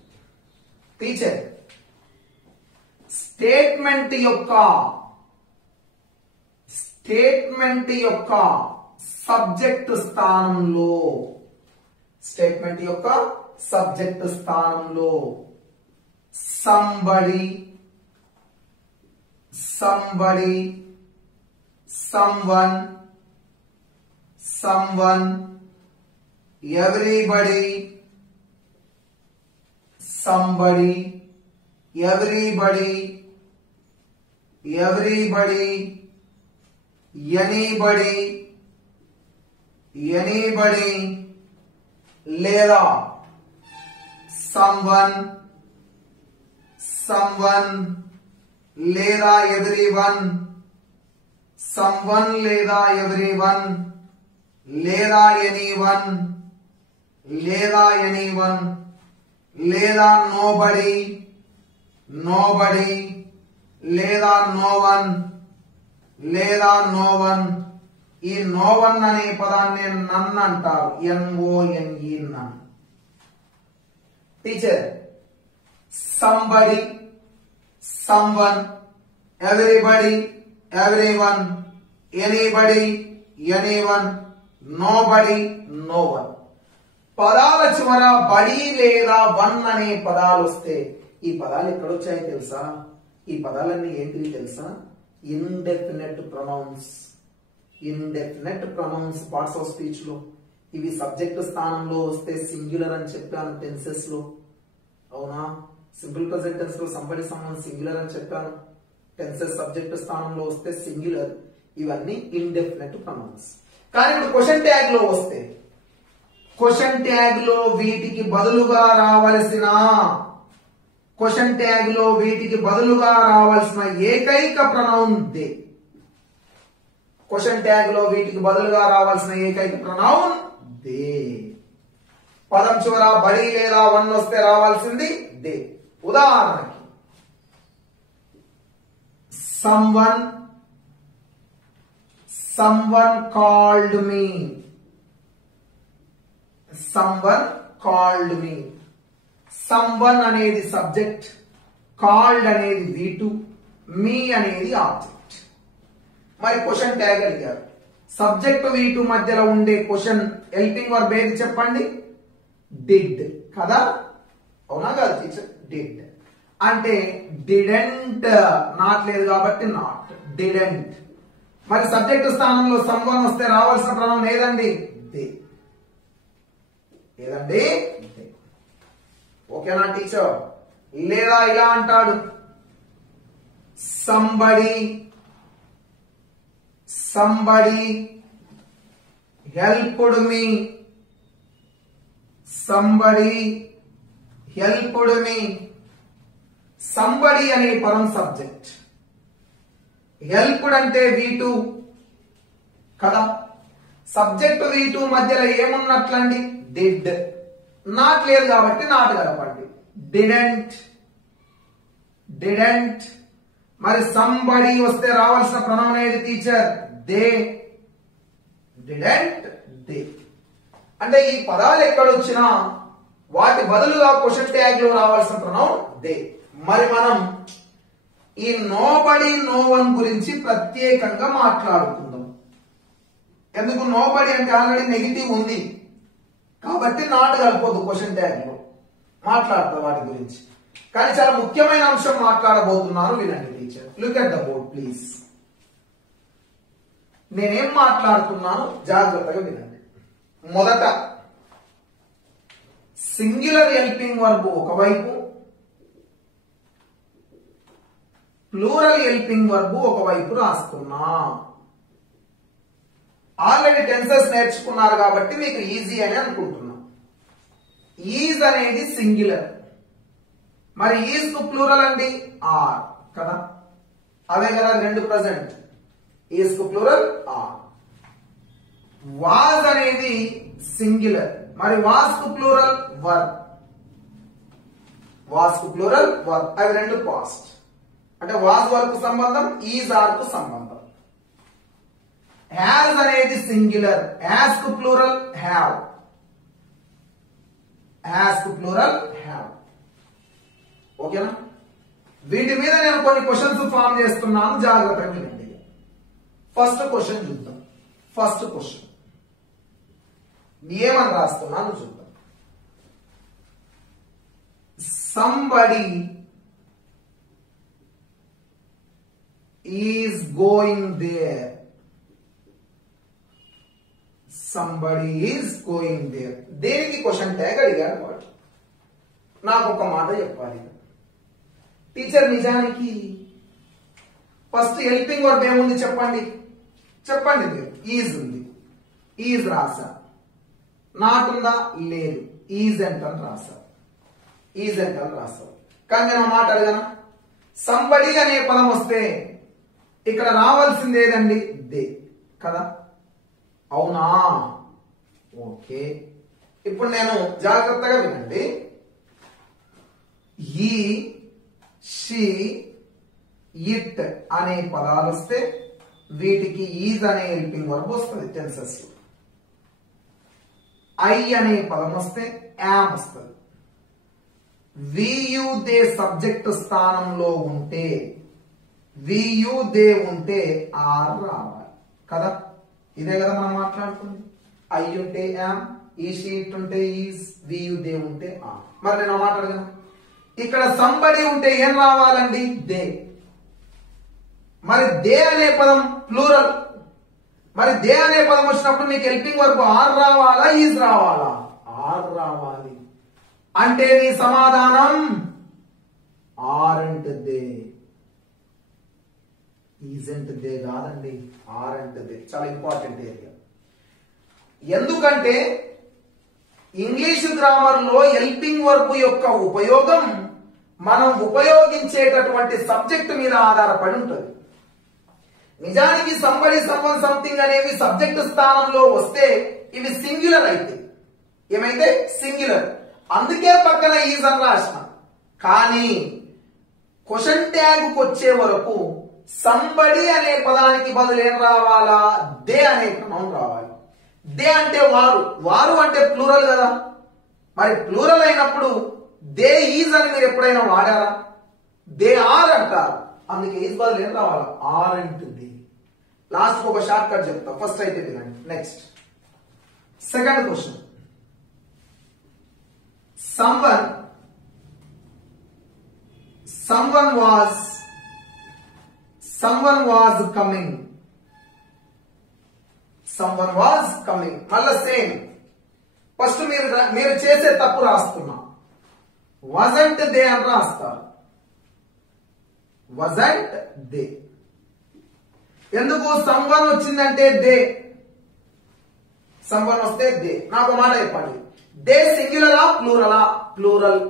టీచర్, స్టేట్మెంట్ యొక్క సబ్జెక్ట్ స్థానంలో somebody, someone, everybody, somebody, everybody, anybody, లేదా someone, లేదా everyone, someone లేదా everyone, లేదా anyone, లేదా nobody, లేదా నో వన్, లేదా నో వన్. ఈ నో వన్ అనే పదాన్ని నన్ అంటారు, NONE none. Teacher somebody, someone, everybody, everyone, anybody, anyone, nobody, no one. పదాల చివర బడి లేదా వన్ అనే పదాలు వస్తే ఈ పదాలు ఎక్కడొచ్చాయో తెలుసా? ఈ పదాలన్నీ ఏంటివి తెలుసా? Indefinite pronouns. Indefinite pronouns parts of speech లో ఇవి సబ్జెక్ట్ స్థానంలో వస్తే సింగులర్ అని చెప్పాను టెన్సెస్ లో. అవునా? సింపుల్ ప్రెజెంట్ టెన్స్ లో సంబడి సమ్మన్ సింగులర్ అని చెప్పాను. టెన్సెస్ సబ్జెక్ట్ స్థానంలో వస్తే సింగులర్. ఇవన్నీ ఇండెఫినెట్ ప్రొనౌన్స్. కానీ ఇప్పుడు క్వశ్చన్ ట్యాగ్ లో వస్తే క్వశ్చన్ ట్యాగ్ లో వీటికి బదులుగా రావలసిన ఏకైక ప్రొనౌన్ దే. క్వశ్చన్ ట్యాగ్ లో వీటికి బదులుగా రావాల్సిన ఏకైక ప్రొనౌన్ దే. పదం చివర బడి లేదా వన్ వస్తే రావాల్సింది దే. ఉదాహరణకి someone called me. someone అనేది సబ్జెక్ట్, కాల్డ్ అనేది V2, మీ అనేది ఆబ్జెక్ట్. మరి క్వశ్చన్ ట్యాగ్ అడిగారు. సబ్జెక్ట్ V2 మధ్యలో ఉండే క్వశ్చన్ హెల్పింగ్ వర్బ్ ఏది చెప్పండి? డిడ్ కదా? అవునా కాదు టీచర్? డిడ్ అంటే డిడెంట్, నాట్ లేదు కాబట్టి నాట్, డిడెంట్. మరి సబ్జెక్ట్ స్థానంలో సమ్వన్ వస్తే రావాల్సిన ప్రొనౌన్ ఏదండి? దే. ఏదండి? దే. ఓకేనా టీచర్? లేదా ఇలా అంటాడు, సంబడి హెల్ప్డ్ మీ. సంబడి అనే పదం సబ్జెక్ట్, హెల్ప్డ్ అంటే V2 కదా? సబ్జెక్ట్ V2 మధ్యలో ఏమున్నట్లండి? డిడ్. నాట్ లేదు కాబట్టి నాట్ కలపండి. డిడెంట్. మరి సంబడి వస్తే రావాల్సిన ప్రొనౌన్ ఏది టీచర్? దే. Didn't, they. అంటే ఈ పదాలు ఎక్కడొచ్చినా వాటి బదులుగా క్వశ్చన్ ట్యాగ్ లో రావాల్సిన ప్రొనౌన్ దే. మరి మనం ఈ నోబడి నో వన్ గురించి ప్రత్యేకంగా మాట్లాడుకుందాం. ఎందుకు? నోబడి అంటే ఆల్రెడీ నెగిటివ్ ఉంది కాబట్టి నాట్ కలపొద్దు క్వశ్చన్ ట్యాగ్ లో. మాట్లాడతాం వాటి గురించి. కానీ చాలా ముఖ్యమైన అంశం మాట్లాడబోతున్నాను, వినండి teacher. Look at the board please. నేనేం మాట్లాడుతున్నాను జాగ్రత్తగా వినండి. మొదట సింగులర్ హెల్పింగ్ వర్బ్ ఒకవైపు, ప్లూరల్ హెల్పింగ్ వర్బ్ ఒకవైపు రాసుకున్నా. ఆల్రెడీ టెన్సెస్ నేర్చుకున్నారు కాబట్టి మీకు ఈజీ అని అనుకుంటున్నా. ఈజ్ అనేది సింగులర్, మరి ఈజ్ కు ప్లూరల్ అండి ఆర్ కదా? అవే కదా రెండు ప్రెసెంట్. ఈజ్ కు ప్లూరల్ ఆర్. వాజ్ అనేది సింగులర్, మరి వాజ్ కు ప్లూరల్ వర్. అవి రెండు పాస్ట్. అంటే వాజ్ వర్ కు సంబంధం, ఈజ్ ఆర్ కు సంబంధం. హ్యాజ్ అనేది సింగులర్, హ్యాజ్ కు ప్లూరల్ హ్యావ్. ఓకేనా? వీటి మీద నేను కొన్ని క్వశ్చన్స్ ఫామ్ చేస్తున్నాను, జాగ్రత్తగా వినండి. ఫస్ట్ క్వశ్చన్ చూద్దాం. ఫస్ట్ క్వశ్చన్ ఏమని రాస్తున్నాను చూద్దాం. Somebody is going there. దేనికి క్వశ్చన్ ట్యాగ్ అడిగాడు వాడు. నాకు ఒక మాట చెప్పాలి టీచర్. నిజానికి ఫస్ట్ హెల్పింగ్ వర్బ్ ఏముంది చెప్పండి? మీరు ఈజ్ ఉంది, ఈజ్ రాసా. నాట్ ఉందా? లేదు. ఈజెంట్ అని రాసా. కానీ నేను మాట అడిగాను, సంబడి అనే పదం వస్తే ఇక్కడ రావాల్సింది ఏదండి? దే కదా? అవునా? ఓకే. ఇప్పుడు నేను జాగ్రత్తగా వినండి. హీ, షీ, ఇట్ అనే పదాలు వస్తే వీటికి ఈజ్ అనే హెల్పింగ్ వర్బ్ వస్తుంది టెన్సెస్. ఐ అనే పదం వస్తే యామ్ వస్తుంది. వియు దే సబ్జెక్ట్ స్థానంలో ఉంటే వియు దే ఉంటే ఆర్ రావాలి కదా. ఇదే కదా మనం మాట్లాడుతుంది. ఐ ఉంటే యామ్, ఈ షీట్ ఉంటే ఈజ్, వియు దే ఉంటే ఆర్. మరి నేను మాట్లాడగలను. ఇక్కడ సంబడి ఉంటే ఏం రావాలండి? దే. మరి దే అనే పదం ప్లూరల్. మరి దే అనే పదం వచ్చినప్పుడు నీకు హెల్పింగ్ వర్బ్ ఆర్ రావాలా, ఈజ్ రావాలా? ఆర్ రావాలి. అంటే నీ సమాధానం ఆర్ అంట్ దే, ఈజెంట్ దే కాదండి, ఆర్ అంట్ దే. చాలా ఇంపార్టెంట్ ఏరియా. ఎందుకంటే ఇంగ్లీష్ గ్రామర్ లో హెల్పింగ్ వర్బ్ యొక్క ఉపయోగం మనం ఉపయోగించేటటువంటి సబ్జెక్ట్ మీద ఆధారపడి ఉంటుంది. నిజానికి సంబడి, సమ్వన్, సంథింగ్ అనేవి సబ్జెక్ట్ స్థానంలో వస్తే ఇవి సింగులర్ అయితే, ఏమైతే సింగులర్, అందుకే పక్కన ఈజ్ అని రాసిన. కానీ క్వశ్చన్ ట్యాగ్ కు వచ్చే వరకు సంబడి అనే పదానికి బదులు ఏం రావాలా? దే అనే ప్రొనౌన్ రావాలి. దే అంటే వారు, వారు అంటే ప్లూరల్ కదా. మరి ప్లూరల్ అయినప్పుడు దే ఈజ్ అని మీరు ఎప్పుడైనా వాడారా? దే ఆర్ అంటారు. అందుకే ఈజ్ బదులు ఏం రావాలా? ఆర్ అంటుంది. లాస్ట్ ఒక షార్ట్ కట్ చెప్తా, ఫస్ట్ అయితే వినండి. Next second question. someone was coming. someone was coming. మళ్ళా సేమ్. ఫస్ట్ మీరు చేసే తప్పు రాస్తున్నా. wasn't they అని రాస్తారు. wasn't they. ఎందుకు someone వచ్చిందంటే దే, someone వస్తే దే. నాకు మాట చెప్పండి, దే సింగులరా ప్లూరలా? ప్లూరల్.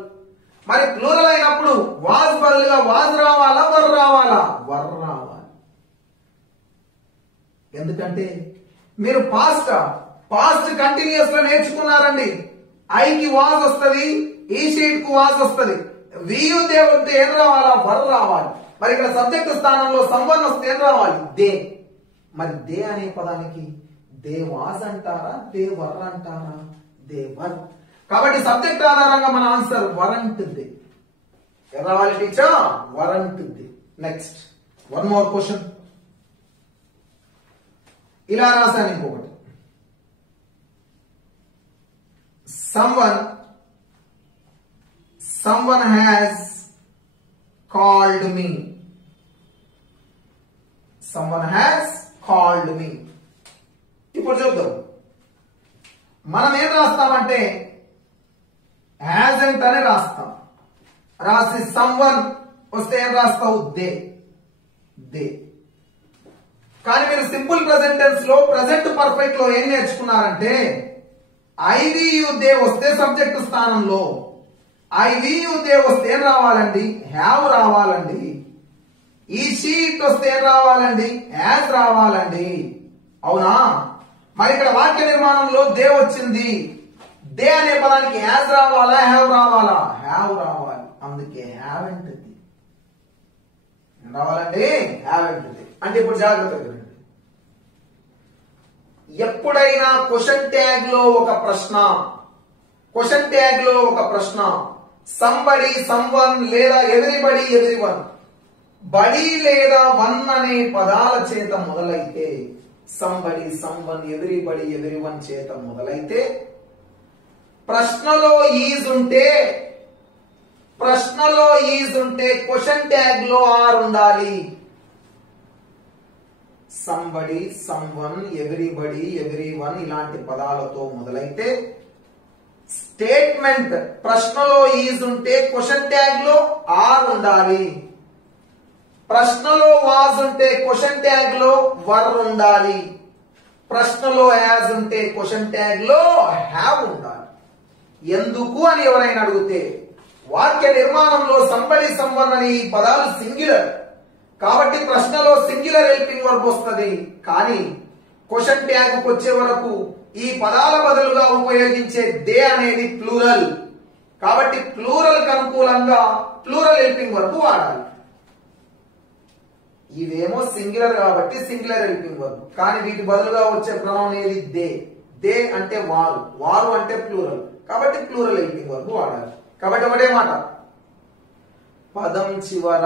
మరి ప్లూరల్ అయినప్పుడు వాజ్ బదులుగా వాజ్ రావాలా, వర్ రావాలా? వర్ రావాలి. ఎందుకంటే మీరు పాస్ట్ కంటిన్యూస్ లో నేర్చుకున్నారండి. ఐకి వాజ్ వస్తుంది, ఈ షీట్ కు వాజ్ వస్తుంది. వియు దే ఉంటే ఏం రావాలా? వర్ రావాలి. మరి ఇక్కడ సబ్జెక్ట్ స్థానంలో సంవన్ వస్తే ఏం రావాలి? దే. మరి దే అనే పదానికి దే వాజ్ అంటారా, దే వర్ అంటారా? They were. కాబట్టి సబ్జెక్ట్ ఆధారంగా మన ఆన్సర్ వరంట్ దే. ఏం రావాలి teacher? Weren't they. Next one more question. ఇలా రాశాను ఇంకొకటి. someone has called me. someone has called me. ఇప్పుడు చూద్దాం. మనం ఏం రాస్తామంటే hasn't అని రాస్తాం. రాసి someone వస్తే ఏం రాస్తావు? దే. దే. కానీ మీరు సింపుల్ ప్రెజెంట్ టెన్స్ లో, ప్రెజెంట్ పర్ఫెక్ట్ లో ఏం నేర్చుకున్నారంటే ఐవియు దే వస్తే సబ్జెక్ట్ స్థానంలో, ఐవియు దే వస్తే ఏం రావాలండి? హ్యావ్ రావాలండి. ఈ షీట్ వస్తే ఏం రావాలండి? హ్యాజ్ రావాలండి. అవునా? మరి ఇక్కడ వాక్య నిర్మాణంలో దే వచ్చింది. దే అనే పదానికి హ్యాజ్ రావాలా, హ్యావ్ రావాలా? హ్యావ్ రావాలి. అందుకే హ్యావెంట్ రావాలండి. హ్యావెంట్. అంటే ఇప్పుడు జాగ్రత్త వినండి. ఎప్పుడైనా క్వశ్చన్ ట్యాగ్ లో ఒక ప్రశ్న సంబడి, సంవన్ లేదా ఎవ్రీబడి, ఎవ్రీవన్, బడి లేదా వన్ అనే పదాల చేత మొదలైతే, సంబడి, సంవన్, ఎవ్రీబడి, ఎవ్రీవన్ చేత మొదలైతే ప్రశ్నలో ఈజ్ ఉంటే క్వశ్చన్ ట్యాగ్ లో ఆర్ ఉండాలి. సంబడి, సంవన్, ఎవ్రీబడి, ఎవ్రీవన్ ఇలాంటి పదాలతో మొదలైతే స్టేట్మెంట్ ప్రశ్నలో ఈజ్ ఉంటే క్వశ్చన్ ట్యాగ్ లో ఆర్ ఉండాలి. ప్రశ్నలో వాజ్ ఉంటే క్వశ్చన్ ట్యాగ్ లో వర్ ఉండాలి. ప్రశ్నలో హ్యాజ్ ఉంటే క్వశ్చన్ ట్యాగ్ లో హ్యావ్ ఉండాలి. ఎందుకు అని ఎవరైనా అడిగితే వాక్య నిర్మాణంలో సంబడి, సంవన్ అని ఈ పదాలు సింగులర్ కాబట్టి ప్రశ్నలో సింగులర్ హెల్పింగ్ వర్బ్ వస్తుంది. కానీ క్వశ్చన్ ట్యాగ్ కు వచ్చే వరకు ఈ పదాల బదులుగా ఉపయోగించే దే అనేది ప్లూరల్ కాబట్టి ప్లూరల్ కు అనుకూలంగా ప్లూరల్ హెల్పింగ్ వర్బ్ వాడాలి. ఇవేమో సింగులర్ కాబట్టి సింగులర్ హెల్పింగ్ వర్బ్, కానీ వీటి బదులుగా వచ్చే ప్రొనౌన్ ఏది? దే. దే అంటే వారు, వారు అంటే ప్లూరల్, కాబట్టి ప్లూరల్ హెల్పింగ్ వర్బ్ వాడాలి. కాబట్టి ఒకటే మాట, పదం చివర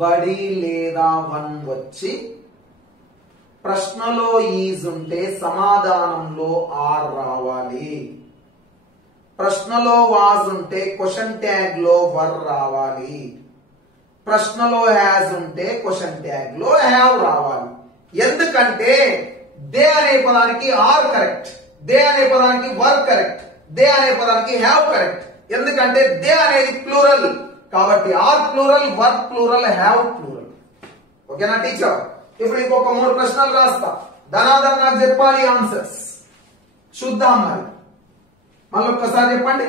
బడి లేదా వన్ వచ్చి ప్రశ్నలో ఈజ్ ఉంటే సమాధానంలో ఆర్ రావాలి. ప్రశ్నలో వాజ్ ఉంటే క్వశ్చన్ ట్యాగ్ లో వర్ రావాలి. ప్రశ్నలో హ్యాజ్ ఉంటే క్వశ్చన్ ట్యాగ్ లో హ్యావ్ రావాలి. ఎందుకంటే దే అనే పదానికి ఆర్ కరెక్ట్, దే అనే పదానికి వర్ కరెక్ట్, దే అనే పదానికి హ్యావ్ కరెక్ట్. ఎందుకంటే దే అనేది ప్లూరల్ కాబట్టి are plural, were plural, have plural. ఓకేనా టీచర్? ఇప్పుడు ఇంకొక 3 ప్రశ్నలు రాస్తా, ధనాధర్ నాకు చెప్పాలి ఆన్సర్స్. చూద్దాం మరి. మళ్ళొక్కసారి చెప్పండి.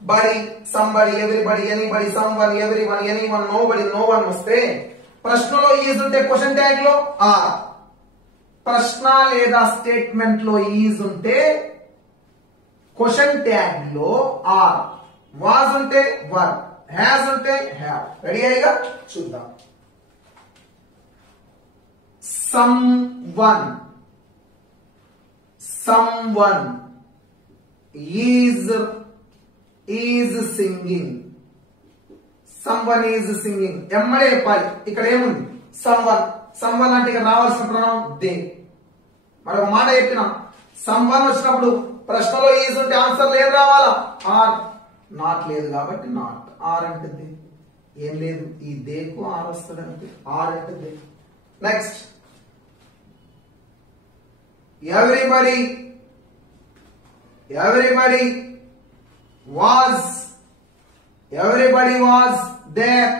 బడి, somebody, everybody, anybody, someone, everyone, anyone, nobody, no one వస్తే ప్రశ్నలో ఈజ్ ఉంటే క్వశ్చన్ ట్యాగ్ లో ఆర్, ప్రశ్న లేదా స్టేట్మెంట్ లో ఈజ్ ఉంటే క్వశ్చన్ ట్యాగ్ లో ఆర్, వాజ్ ఉంటే వర్, హ్యాజ్ ఉంటే హ్యావ్. రెడీ అయ్యగా చూద్దాం. someone is singing. someone is singing ఎమ్మడే చెప్పాలి. ఇక్కడ ఏముంది? someone అంటే ఇక్కడ రావాల్సిన ప్రొనౌన్ దే. మరి ఒక మాట చెప్పినా, someone వచ్చినప్పుడు ప్రశ్నలో ఈజ్ ఉంటే ఆన్సర్ లేదు రావాలా? ఆర్. నాట్ లేదు కాబట్టి నాట్. ఆర్ అంటే దే. ఏం లేదు, ఈ దేకు ఆర్ వస్తుంది అంటే ఆర్ అంటే they. Next, everybody was there.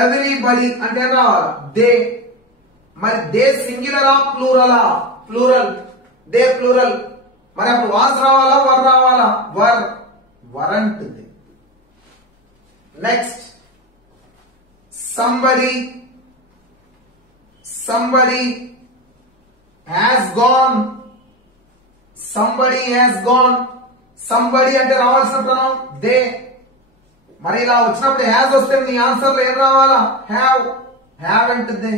everybody అంటే రావాలి దే. మరి దే సింగులరా ప్లూరలా? ప్లూరల్. They plural. మరి అప్పుడు వాజ్ రావాలా వర్ రావాలా? వర్. వర్ అంటుంది. Next, somebody has gone. somebody అంటే రావాల్సిన ప్రొనౌన్ దే. మరి ఇలా వచ్చినప్పుడు హ్యాజ్ వస్తే నీ ఆన్సర్ లో ఏం రావాలా? హ్యావ్ అంటుంది.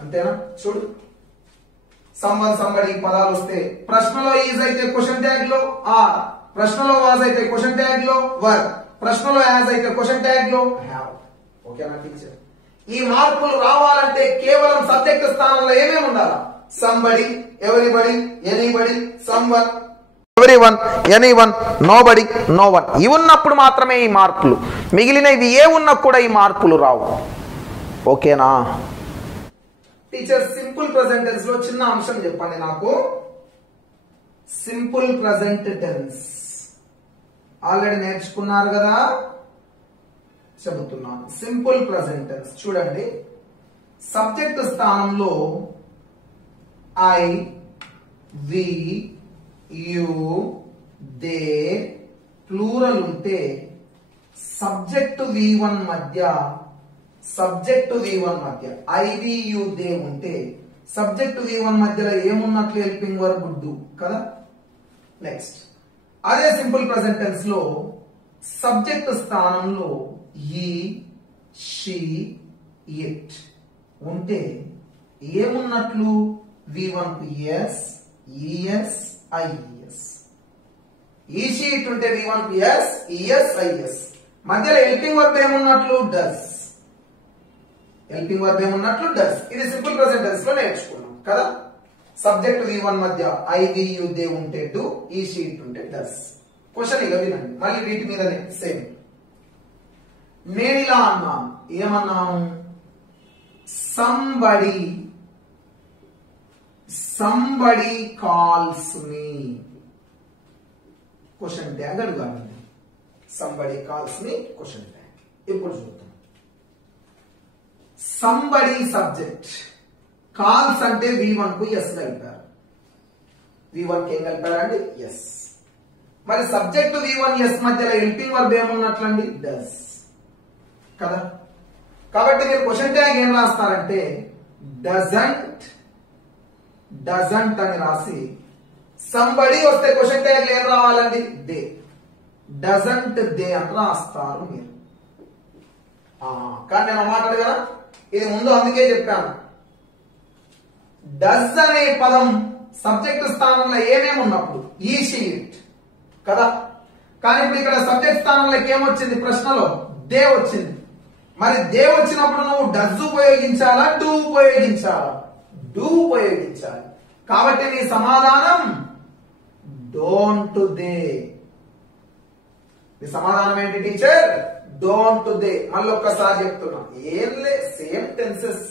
అంతేనా? చూడు, సంబడి పదాలు వస్తే ప్రశ్నలో ఈజ్ అయితే క్వశ్చన్ ట్యాగ్ లో ఆర్, ప్రశ్నలో వాజ్ అయితే క్వశ్చన్ ట్యాగ్ లో వర్, ప్రశ్నలో హ్యాజ్ అయితే క్వశ్చన్ ట్యాగ్ లో హ్యావ్. ఓకేనా టీచర్? ఈ మార్పులు రావాలంటే కేవలం సబ్జెక్ట్ స్థానంలో ఏమేమి ఉండాలి? Somebody, everybody, anybody, someone, everyone, anyone, nobody, no one. ఇవి ఉన్నప్పుడు మాత్రమే ఈ మార్పులు. మిగిలినవి ఏ ఉన్నా కూడా ఈ మార్పులు రావు. ఓకేనా టీచర్? సింపుల్ ప్రెజెంట్ టెన్స్ లో చిన్న అంశం చెప్పండి నాకు. సింపుల్ ప్రెజెంట్ టెన్స్ ఆల్రెడీ నేర్చుకున్నారు కదా, చెబుతున్నాను. సింపుల్ ప్రెజెంట్ టెన్స్ చూడండి. సబ్జెక్ట్ స్థానంలో I, we, you, they plural ఉంటే సబ్జెక్ట్ V1 మధ్య ఐ, వి, యు, దే ఉంటే సబ్జెక్ట్ V1 మధ్యలో ఏమున్నట్లు హెల్పింగ్ వర్బ్ డు కదా. నెక్స్ట్, అదే సింపుల్ ప్రెజెంట్ టెన్స్ లో సబ్జెక్ట్ స్థానంలో ఈ, షీ, ఇట్ ఉంటే ఏమున్నట్లు? V1 కు ఎస్, ఈఎస్, ఐఎస్. ఈ షీట్ ఉంటే V1 కు ఎస్, ఈఎస్, ఐఎస్. మధ్యలో హెల్పింగ్ వర్బ్ ఏమున్నట్లు? డస్. ఇది సింపుల్ ప్రెజెంట్ టెన్స్ లో నేర్చుకున్నాం కదా. సబ్జెక్ట్ V1 మధ్య ఐ, వి, యు, దే ఉంటే డు, ఈ షీట్ ఉంటే డస్. క్వశ్చన్ ఇక వినండి, మళ్ళీ వీటి మీదనే సేమ్. నేను ఇలా అన్నాను, ఏమన్నాను? సంబడి కాల్స్ మీ. క్వశ్చన్ ట్యాగ్ అడుగుతాను. సంబడి కాల్స్ మీ క్వశ్చన్ ట్యాగ్. ఇప్పుడు చూద్దాం. సంబడి సబ్జెక్ట్, కాల్స్ అంటే V1 కు ఎస్ కలిపారు. V1 కి ఏం కలిపారండి? ఎస్. మరి సబ్జెక్ట్ V1 ఎస్ మధ్యలో హెల్పింగ్ వర్బ్ ఏమున్నట్లండి? డస్ కదా. కాబట్టి మీరు క్వశ్చన్ ట్యాగ్ ఏం రాస్తారంటే డజంట్ అని రాసి, సంబడి వస్తే క్వశ్చన్ ట్యాగ్ ఏం రావాలండి? దే. డజంట్ దే అని రాస్తారు మీరు. కానీ నేను మాట్లాడు కదా, ఇది ముందు అందుకే చెప్పాను. డస్ అనే పదం సబ్జెక్ట్ స్థానంలో ఏమేమి ఉన్నప్పుడు ఈ షీట్ కదా. కానీ ఇప్పుడు ఇక్కడ సబ్జెక్ట్ స్థానంలోకి ఏమొచ్చింది, ప్రశ్నలో దే వచ్చింది. మరి దే వచ్చినప్పుడు నువ్వు డస్ ఉపయోగించాలా, డూ ఉపయోగించాలా? డూ ఉపయోగించాలి. కాబట్టి నీ సమాధానం డోంట్ దే. నీ సమాధానం ఏంటి టీచర్? Don't they. మళ్ళీ ఒక్కసారి చెప్తున్నా, ఏం లే, సేమ్ టెన్సెస్.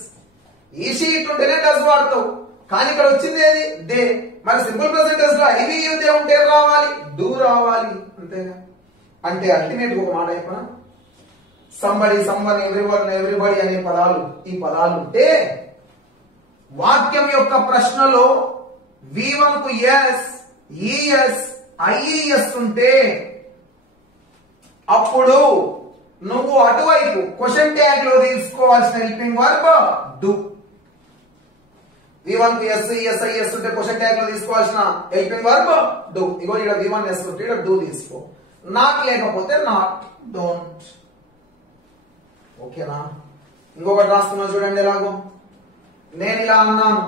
ఈ షీట్ ఉంటేనే డస్ వాడతావు, కానీ ఇక్కడ వచ్చింది ఏది, దే. మరి సింపుల్ ప్రెజెంట్ టెన్స్ లో ఐవి యు దే ఉంటే రావాలి, డూ రావాలి, అంతేగా. అంటే అల్టిమేట్ ఒక మాట అయిపోయినా, సంబడి, సంవన్, ఎవ్రీవన్, ఎవ్రీబడి అనే పదాలు, ఈ పదాలు ఉంటే వాక్యం యొక్క ప్రశ్నలో V1 కు ఎస్, ఈఎస్, ఐఈఎస్ ఉంటే అప్పుడు నువ్వు అటువైపు క్వశ్చన్ ట్యాగ్ లో తీసుకోవాల్సిన హెల్పింగ్ వర్బ్ డూ. V1 కు ఎస్, ఈఎస్, ఐఎస్ ఉంటే క్వశ్చన్ ట్యాగ్ లో తీసుకోవాల్సిన హెల్పింగ్ వర్బ్ డూ. ఇగో ఇక్కడ V1 ఎస్ ఉంటే ఇక్కడ డూ తీసుకో. నాట్ లేకపోతే నాట్, డోంట్. ఓకేనా? ఇంకొకటి రాస్తున్నా చూడండి ఎలాగో. నేను ఇలా అన్నాను,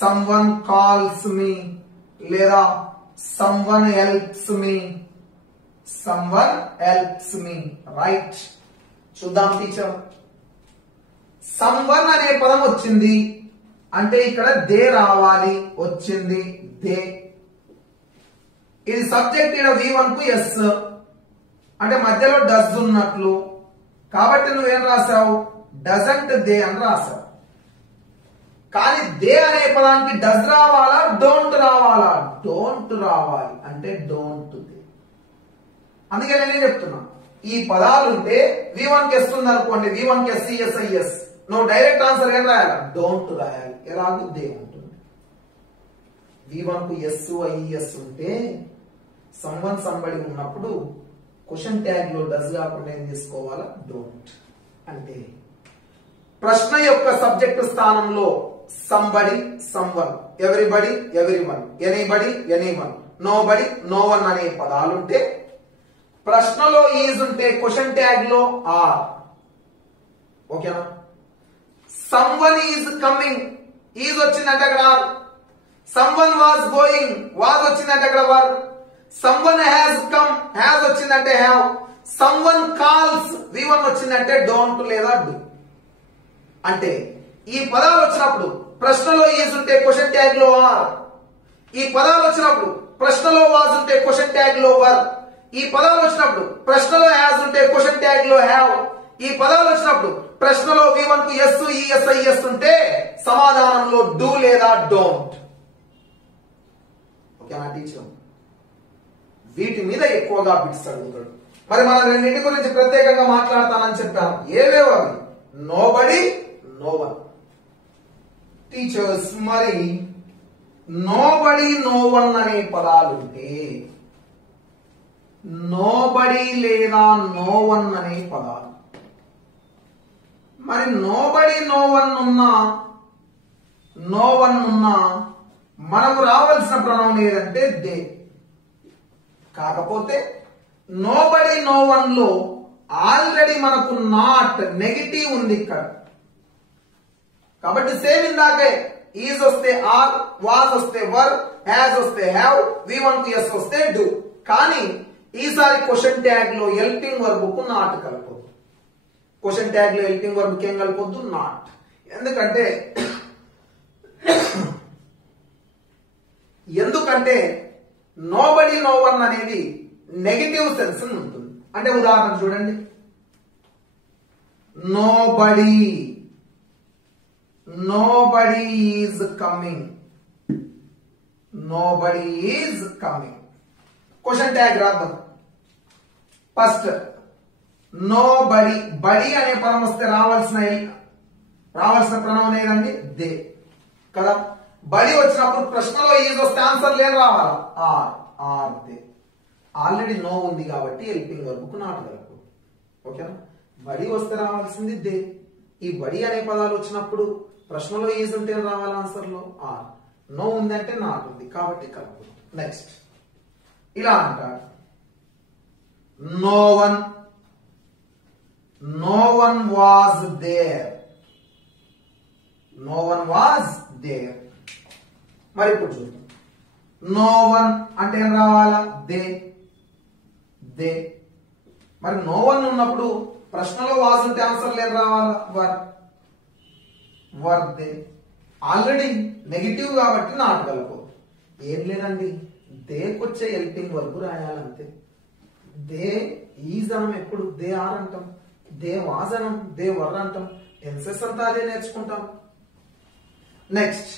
someone calls me లేదా someone helps me, రైట్? చూద్దాం టీచర్. someone అనే పదం వచ్చింది అంటే ఇక్కడ దే రావాలి, వచ్చింది దే. ఇది సబ్జెక్ట్, ఇక్కడ V1 కు ఎస్ అంటే మధ్యలో డస్ ఉన్నట్లు, కాబట్టి నువ్వేం రాసావు, డజంట్ దే అని రాసావు. కానీ దే అనే పదానికి డస్ రావాలా, డోంట్ రావాలా? డోంట్ రావాలి, అంటే డోంట్ దే. అందుకే నేనేం చెప్తున్నా, ఈ పదాలు ఉంటే V1 కి వస్తుంది అనుకోండి, V1 కి ఎస్, ఈఎస్, ఐఎస్, నువ్వు డైరెక్ట్ ఆన్సర్ ఏం రాయాలి, డోంట్ రాయాలి. ఎలాగూ దే ఉంటుంది. V1 కు ఎస్, ఐఎస్ ఉంటే సంవన్, సంబడి ఉన్నప్పుడు క్వశ్చన్ ట్యాగ్ లో డస్ కాకుండా ఏం తీసుకోవాలా, డోంట్. అంటే ప్రశ్న యొక్క సబ్జెక్టు స్థానంలో somebody, someone, everybody, everyone, anybody, anyone, nobody, no one అనే పదాలుంటే ప్రశ్నలో ఈజ్ ఉంటే క్వశ్చన్ ట్యాగ్ లో ఆర్. ఓకేనా? సంవన్ ఈజ్ కమింగ్, ఈజ్ వచ్చిందంటే అక్కడ are. Someone was going, was వచ్చిందంటే అక్కడ వర్. someone has come, has వచ్చిందంటే have. someone calls, V1 వచ్చిందంటే don't లేదా do. అంటే ఈ పదాలు వచ్చినప్పుడు ప్రశ్నలో ఈజ్ ఉంటే క్వశ్చన్ ట్యాగ్ లో ఆర్. ఈ పదాలు వచ్చినప్పుడు ప్రశ్నలో వాజ్ ఉంటే క్వశ్చన్ ట్యాగ్ లో వర్. ఈ పదాలు వచ్చినప్పుడు ప్రశ్నలో హ్యాస్ ఉంటే క్వశ్చన్ ట్యాగ్ లో హ్యావ్. ఈ పదాలు వచ్చినప్పుడు ప్రశ్నలో V1 కు ఎస్, ఈఎస్, ఐఎస్ ఉంటే సమాధానంలో డూ లేదా డోంట్. ఓకేనా టీచర్? వీటి మీద ఎక్కువగా బిట్స్ అడుగుతాడు. మరి మనం రెండింటి గురించి ప్రత్యేకంగా మాట్లాడతానని చెప్పాను. ఏవేవి అవి? Nobody, no one. టీచర్స్, మరి నోబడి, నోవన్ అనే పదాలుంటే నోబడి లేదా నోవన్ అనే పదాలు, మరి నోబడి, నోవన్ ఉన్నా మనకు రావాల్సిన ప్రణవం ఏదంటే దే. కాకపోతే నోబడి, నోవన్ లో ఆల్రెడీ మనకు నాట్, నెగిటివ్ ఉంది ఇక్కడ. కాబట్టి సేమ్ ఇందాకే ఈజ్ వస్తే ఆర్, వాజ్ వస్తే వర్, హ్యాస్ వస్తే హ్యావ్, V1 కు ఎస్ వస్తే డూ. కానీ ఈసారి క్వశ్చన్ ట్యాగ్ లో హెల్పింగ్ వర్బ్ కు నాట్ కలపొద్దు. క్వశ్చన్ ట్యాగ్ లో హెల్పింగ్ వర్బ్ కి ఏం కలపొద్దు, నాట్. ఎందుకంటే నోబడి, నోవన్ అనేది నెగిటివ్ సెన్స్ ఉంటుంది. అంటే ఉదాహరణ చూడండి, nobody is coming, nobody is coming. Question tag రాద్దాం. ఫస్ట్ నోబడి, బడి అనే పదం వస్తే రావాల్సిన ప్రణవం ఏదండి, దే కదా. బడి వచ్చినప్పుడు ప్రశ్నలో ఈజ్ వస్తే ఆన్సర్ లేని రావాలా, are, are they. Already no ఉంది కాబట్టి హెల్పింగ్ వర్బ్ కు నాట్ కలపు. ఓకేనా? బడి వస్తే రావాల్సింది దే. ఈ బడి అనే పదాలు వచ్చినప్పుడు ప్రశ్నలో ఈజ్ ఉంటే రావాలి, ఆన్సర్ లో ఆర్. నో ఉంది అంటే నాట్ ఉంది కాబట్టి కలపు. నెక్స్ట్ ఇలా అంటాడు, no one was there. No one was there. మరి ఇప్పుడు చూద్దాం. No one అంటే ఏం రావాలా? దే. మరి no one ఉన్నప్పుడు ప్రశ్నలో was ఉంటే ఆన్సర్ ఏం రావాలా? were they. ఆల్రెడీ నెగిటివ్ కాబట్టి నాట్ కలుపు. ఏం లేదండి, దేకొచ్చే హెల్పింగ్ వర్బ్ రాయాలంతే. దే ఈజ్ అనం ఎప్పుడు దే ఆర్ అంటాం, దే వాజ్ అనం దే వర్ అంటాం. టెన్సెస్ అంతా అదే నేర్చుకుంటాం. Next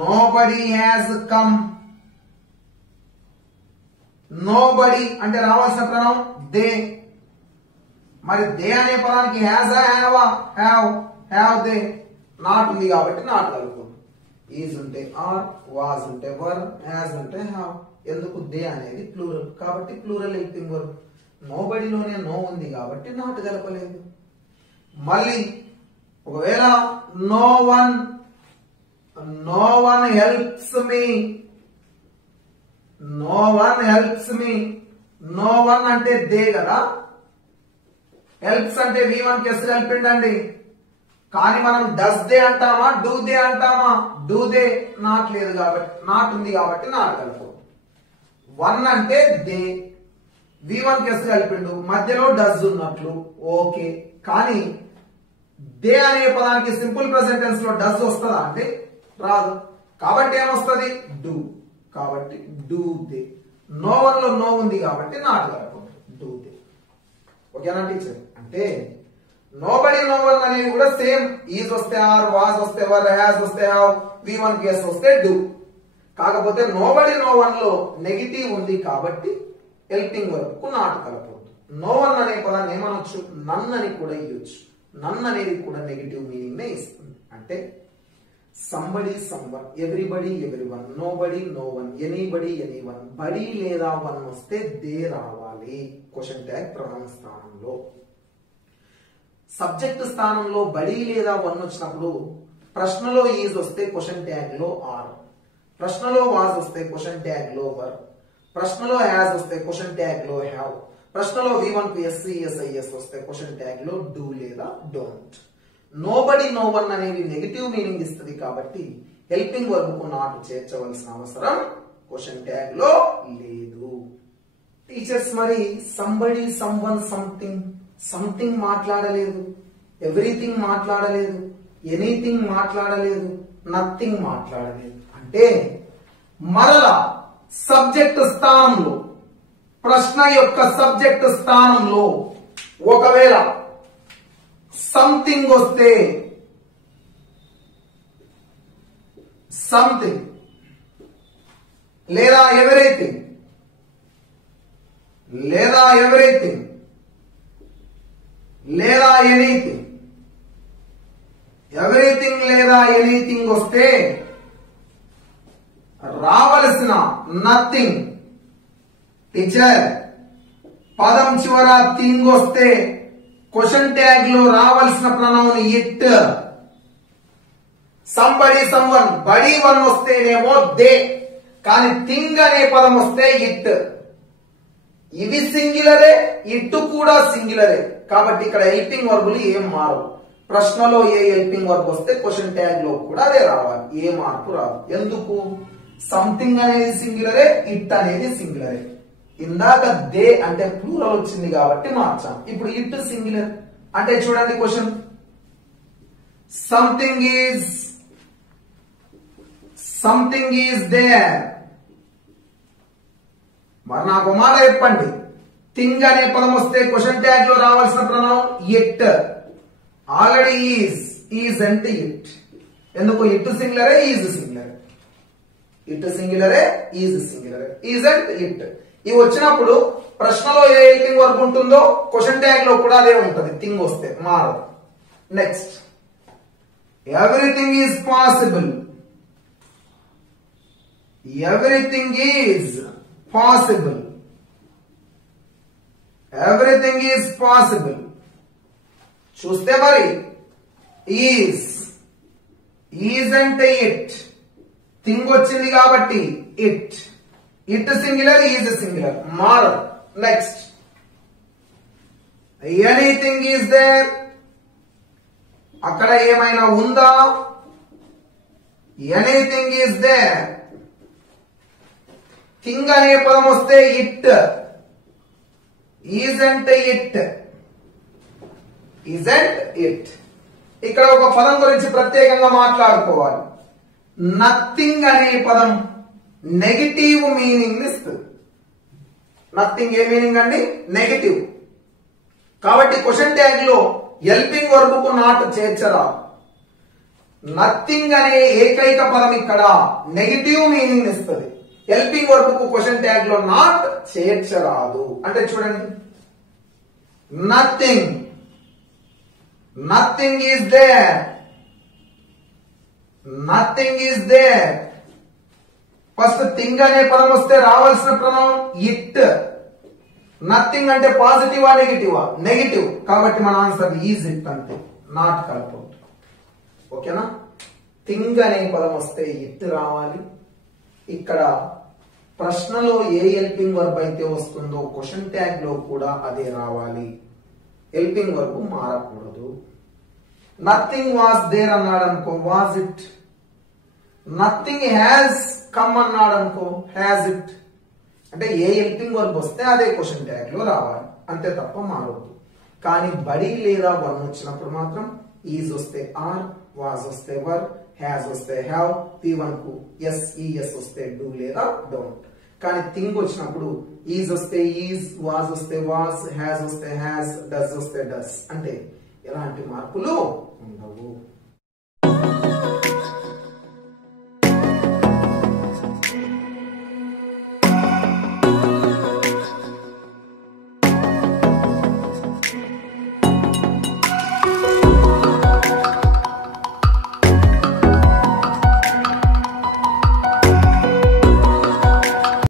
nobody has come. nobody అంటే రావాల్సిన ప్రణవం దే. మరి దే అనే పదానికి హ్యాజ్ హ్యావ్ దే నాట్ ఉంది కాబట్టి నాట్ కలుపు. ఈజ్ ఉంటే ఆర్, వాజ్ ఉంటే వర్, హ్యాజ్ ఉంటే హ్యావ్. ఎందుకు? దే అనేది ప్లూరల్ కాబట్టి ప్లూరల్ హెల్పింగ్ వర్బ్. నోబడీలోనే నో ఉంది కాబట్టి నాట్ కలపలేదు. మళ్ళీ ఒకవేళ no one helps me. no one అంటే దే కదా, హెల్ప్స్ అంటే V1 కి ఎస్ కలిపిండండి. కానీ మనం డస్ దే అంటామా డూ దే అంటామా? డూ దే నాట్ లేదు కాబట్టి నాట్ ఉంది కాబట్టి నాట్ కలుపు. వన్ అంటే దే, V1 కి ఎస్ కలిపిండు, మధ్యలో డస్ ఉన్నట్లు ఓకే. కానీ దే అనే పదానికి సింపుల్ ప్రెజెంట్ టెన్స్ లో డస్ వస్తుందా అంటే రాదు. కాబట్టి ఏమొస్తుంది? డూ. కాబట్టి డూ దే. నో వన్ లో నో ఉంది కాబట్టి నాట్ కలుపు. Do they. ఓకేనా టీచర్? అంటే నోబడి నో వన్ అనేవి కూడా సేమ్. ఈజ్ వస్తే ఆర్, వాజ్ వస్తే వర్, హ్యాజ్ వస్తే హ్యావ్, V1 కి ఎస్ వస్తే డూ. కాకపోతే నోబడి నో వన్ లో నెగిటివ్ ఉంది కాబట్టి హెల్పింగ్ వర్బ్ కు నాట్ కలపవద్దు. నో వన్ అనే పదాన్ని ఏమనొచ్చు? నన్ అని కూడా ఇవ్వచ్చు. నన్ అనేది కూడా నెగిటివ్ మీనింగ్ నే ఇస్తుంది. అంటే somebody someone, everybody everyone, nobody no one, anybody anyone. Body లేదా వన్ వస్తే దే రావాలి క్వశ్చన్ ట్యాగ్ ప్రొనౌన్ స్థానంలో. సబ్జెక్ట్ స్థానంలో బడి లేదా వన్ వచ్చినప్పుడు ప్రశ్నలో ఈజ్ వస్తే క్వశ్చన్ ట్యాగ్ లో ఆర్, ప్రశ్నలో వాజ్ వస్తే క్వశ్చన్ ట్యాగ్ లో వర్, ప్రశ్నలో హ్యాజ్ వస్తే క్వశ్చన్ ట్యాగ్ లో హ్యావ్, ప్రశ్నలో V1 కు SCSIS వస్తే క్వశ్చన్ ట్యాగ్ లో డూ లేదా డోంట్. నోబడి నో వన్ అనేవి నెగిటివ్ మీనింగ్ ఇస్తుంది కాబట్టి హెల్పింగ్ వర్బ్ కు నాట్ చేర్చవలసిన అవసరం క్వశ్చన్ ట్యాగ్ లో లేదు. టీచర్స్ మరి సంబడి, సమ్వన్, సంథింగ్ మాట్లాడలేదు, ఎవ్రీథింగ్ మాట్లాడలేదు, ఎనీథింగ్ మాట్లాడలేదు, నథింగ్ మాట్లాడలేదు. అంటే మరలా సబ్జెక్ట్ స్థానంలో, ప్రశ్న యొక్క సబ్జెక్ట్ స్థానంలో ఒకవేళ సంథింగ్ వస్తే సంథింగ్ లేదా ఎవరీథింగ్ లేదా ఎవ్రీథింగ్ లేదా ఎనీథింగ్, ఎవ్రీథింగ్ లేదా ఎనీథింగ్ వస్తే రావలసిన నథింగ్. టీచర్ పదం చివర థింగ్ వస్తే క్వశ్చన్ ట్యాగ్ లో రావాల్సిన ప్రొనౌన్ ఇట్. సంబడి సమ్వన్, బడి వన్ వస్తేనేమో దే, కానీ థింగ్ అనే పదం వస్తే ఇట్. ఇవి సింగులరే, ఇట్ కూడా సింగులరే కాబట్టి ఇక్కడ హెల్పింగ్ వర్బులు ఏం మారవు. ప్రశ్నలో ఏ హెల్పింగ్ వర్బ్ వస్తే క్వశ్చన్ ట్యాగ్ లో కూడా అదే రావాలి, ఏ మార్పు రాదు. ఎందుకు? సంథింగ్ అనేది సింగులరే, ఇట్ అనేది సింగులరే. ఇందాక దే అంటే ప్లూరల్ వచ్చింది కాబట్టి మార్చాం. ఇప్పుడు ఇట్ సింగులర్ అంటే చూడండి క్వశ్చన్, సంథింగ్ ఈజ్ దేర్. మరి నాకు మాట చెప్పండి, థింగ్ అనే పదం వస్తే క్వశ్చన్ ట్యాగ్ లో రావాల్సిన ప్రొనౌన్ ఇట్. ఆల్రెడీ ఈజ్ అంటే ఇట్. ఎందుకు? ఇట్ సింగులరే, ఈజ్ సింగులరే. ఇట్ సింగులరే, ఈజ్ సింగులరే. ఈజ్ అండ్ ఇట్ ఇవి వచ్చినప్పుడు ప్రశ్నలో ఏ హెల్పింగ్ వర్బ్ ఉంటుందో క్వశ్చన్ ట్యాగ్ లో కూడా అదే ఉంటుంది. థింగ్ వస్తే మారదు. Next everything is possible. Everything is possible. Everything is possible చూస్తే మరి ఈజ్ అంటే ఇట్, థింగ్ వచ్చింది కాబట్టి it, it singular, is singular, మారదు. నెక్స్ట్ ఎనీథింగ్ ఈజ్ దేర్, అక్కడ ఏమైనా ఉందా, ఎనీథింగ్ ఈజ్ దేర్. థింగ్ అనే పదం వస్తే ఇట్, ఈజ్ అంటే ఇట్, ఈజంట్ ఇట్. ఇక్కడ ఒక పదం గురించి ప్రత్యేకంగా మాట్లాడుకోవాలి. నథింగ్ అనే పదం నెగటివ్ మీనింగ్ ఇస్తుంది. నథింగ్ ఏ మీనింగ్ అండి? నెగటివ్. కాబట్టి క్వశ్చన్ ట్యాగ్ లో హెల్పింగ్ వర్బ్ కు నాట్ చేర్చరా. నథింగ్ అనే ఏకైక పదం ఇక్కడ నెగటివ్ మీనింగ్ ఇస్తుంది. హెల్పింగ్ వర్బ్ కు క్వశ్చన్ ట్యాగ్ లో నాట్ చేర్చరాదు. అంటే చూడండి, nothing, nothing is there, nothing is there. First thing అనే పదం వస్తే రావాల్సిన ప్రొనౌన్ ఇట్. నథింగ్ అంటే పాజిటివా నెగిటివా? నెగిటివ్. కాబట్టి మన ఆన్సర్ ఈజ్ ఇట్ అంతే, నాట్ కలపౌట్. ఓకేనా? థింగ్ అనే పదం వస్తే ఇట్ రావాలి. ఇక్కడ ప్రశ్నలో ఏ హెల్పింగ్ వర్బ్ అయితే వస్తుందో క్వశ్చన్ ట్యాగ్ లో కూడా అదే రావాలి. హెల్పింగ్ వర్బ్ మారకూడదు. నథింగ్ వాస్ దేర్ అన్నాడు అనుకో, was it. Nothing has come అన్నాడు అనుకో, హ్యాజ్ ఇట్. అంటే ఏ హెల్పింగ్ వర్బ్ వస్తే అదే క్వశ్చన్ ట్యాగ్ లో రావాలి, అంతే తప్ప మారవద్దు. కానీ బడి లేదా వన్ వచ్చినప్పుడు మాత్రం ఈజ్ వస్తే ఆర్, వాజ్ వస్తే వర్, హ్యాస్ వస్తే హ్యావ్, P1 కు ఎస్, ఈఎస్ వస్తే డూ లేదా డోంట్. కానీ థింగ్ వచ్చినప్పుడు ఈజ్ వస్తే ఈజ్, వాజ్ వస్తే వాజ్, హ్యాస్ వస్తే హ్యాస్, డస్ వస్తే డస్. అంటే ఎలాంటి మార్పులు ఉండవు.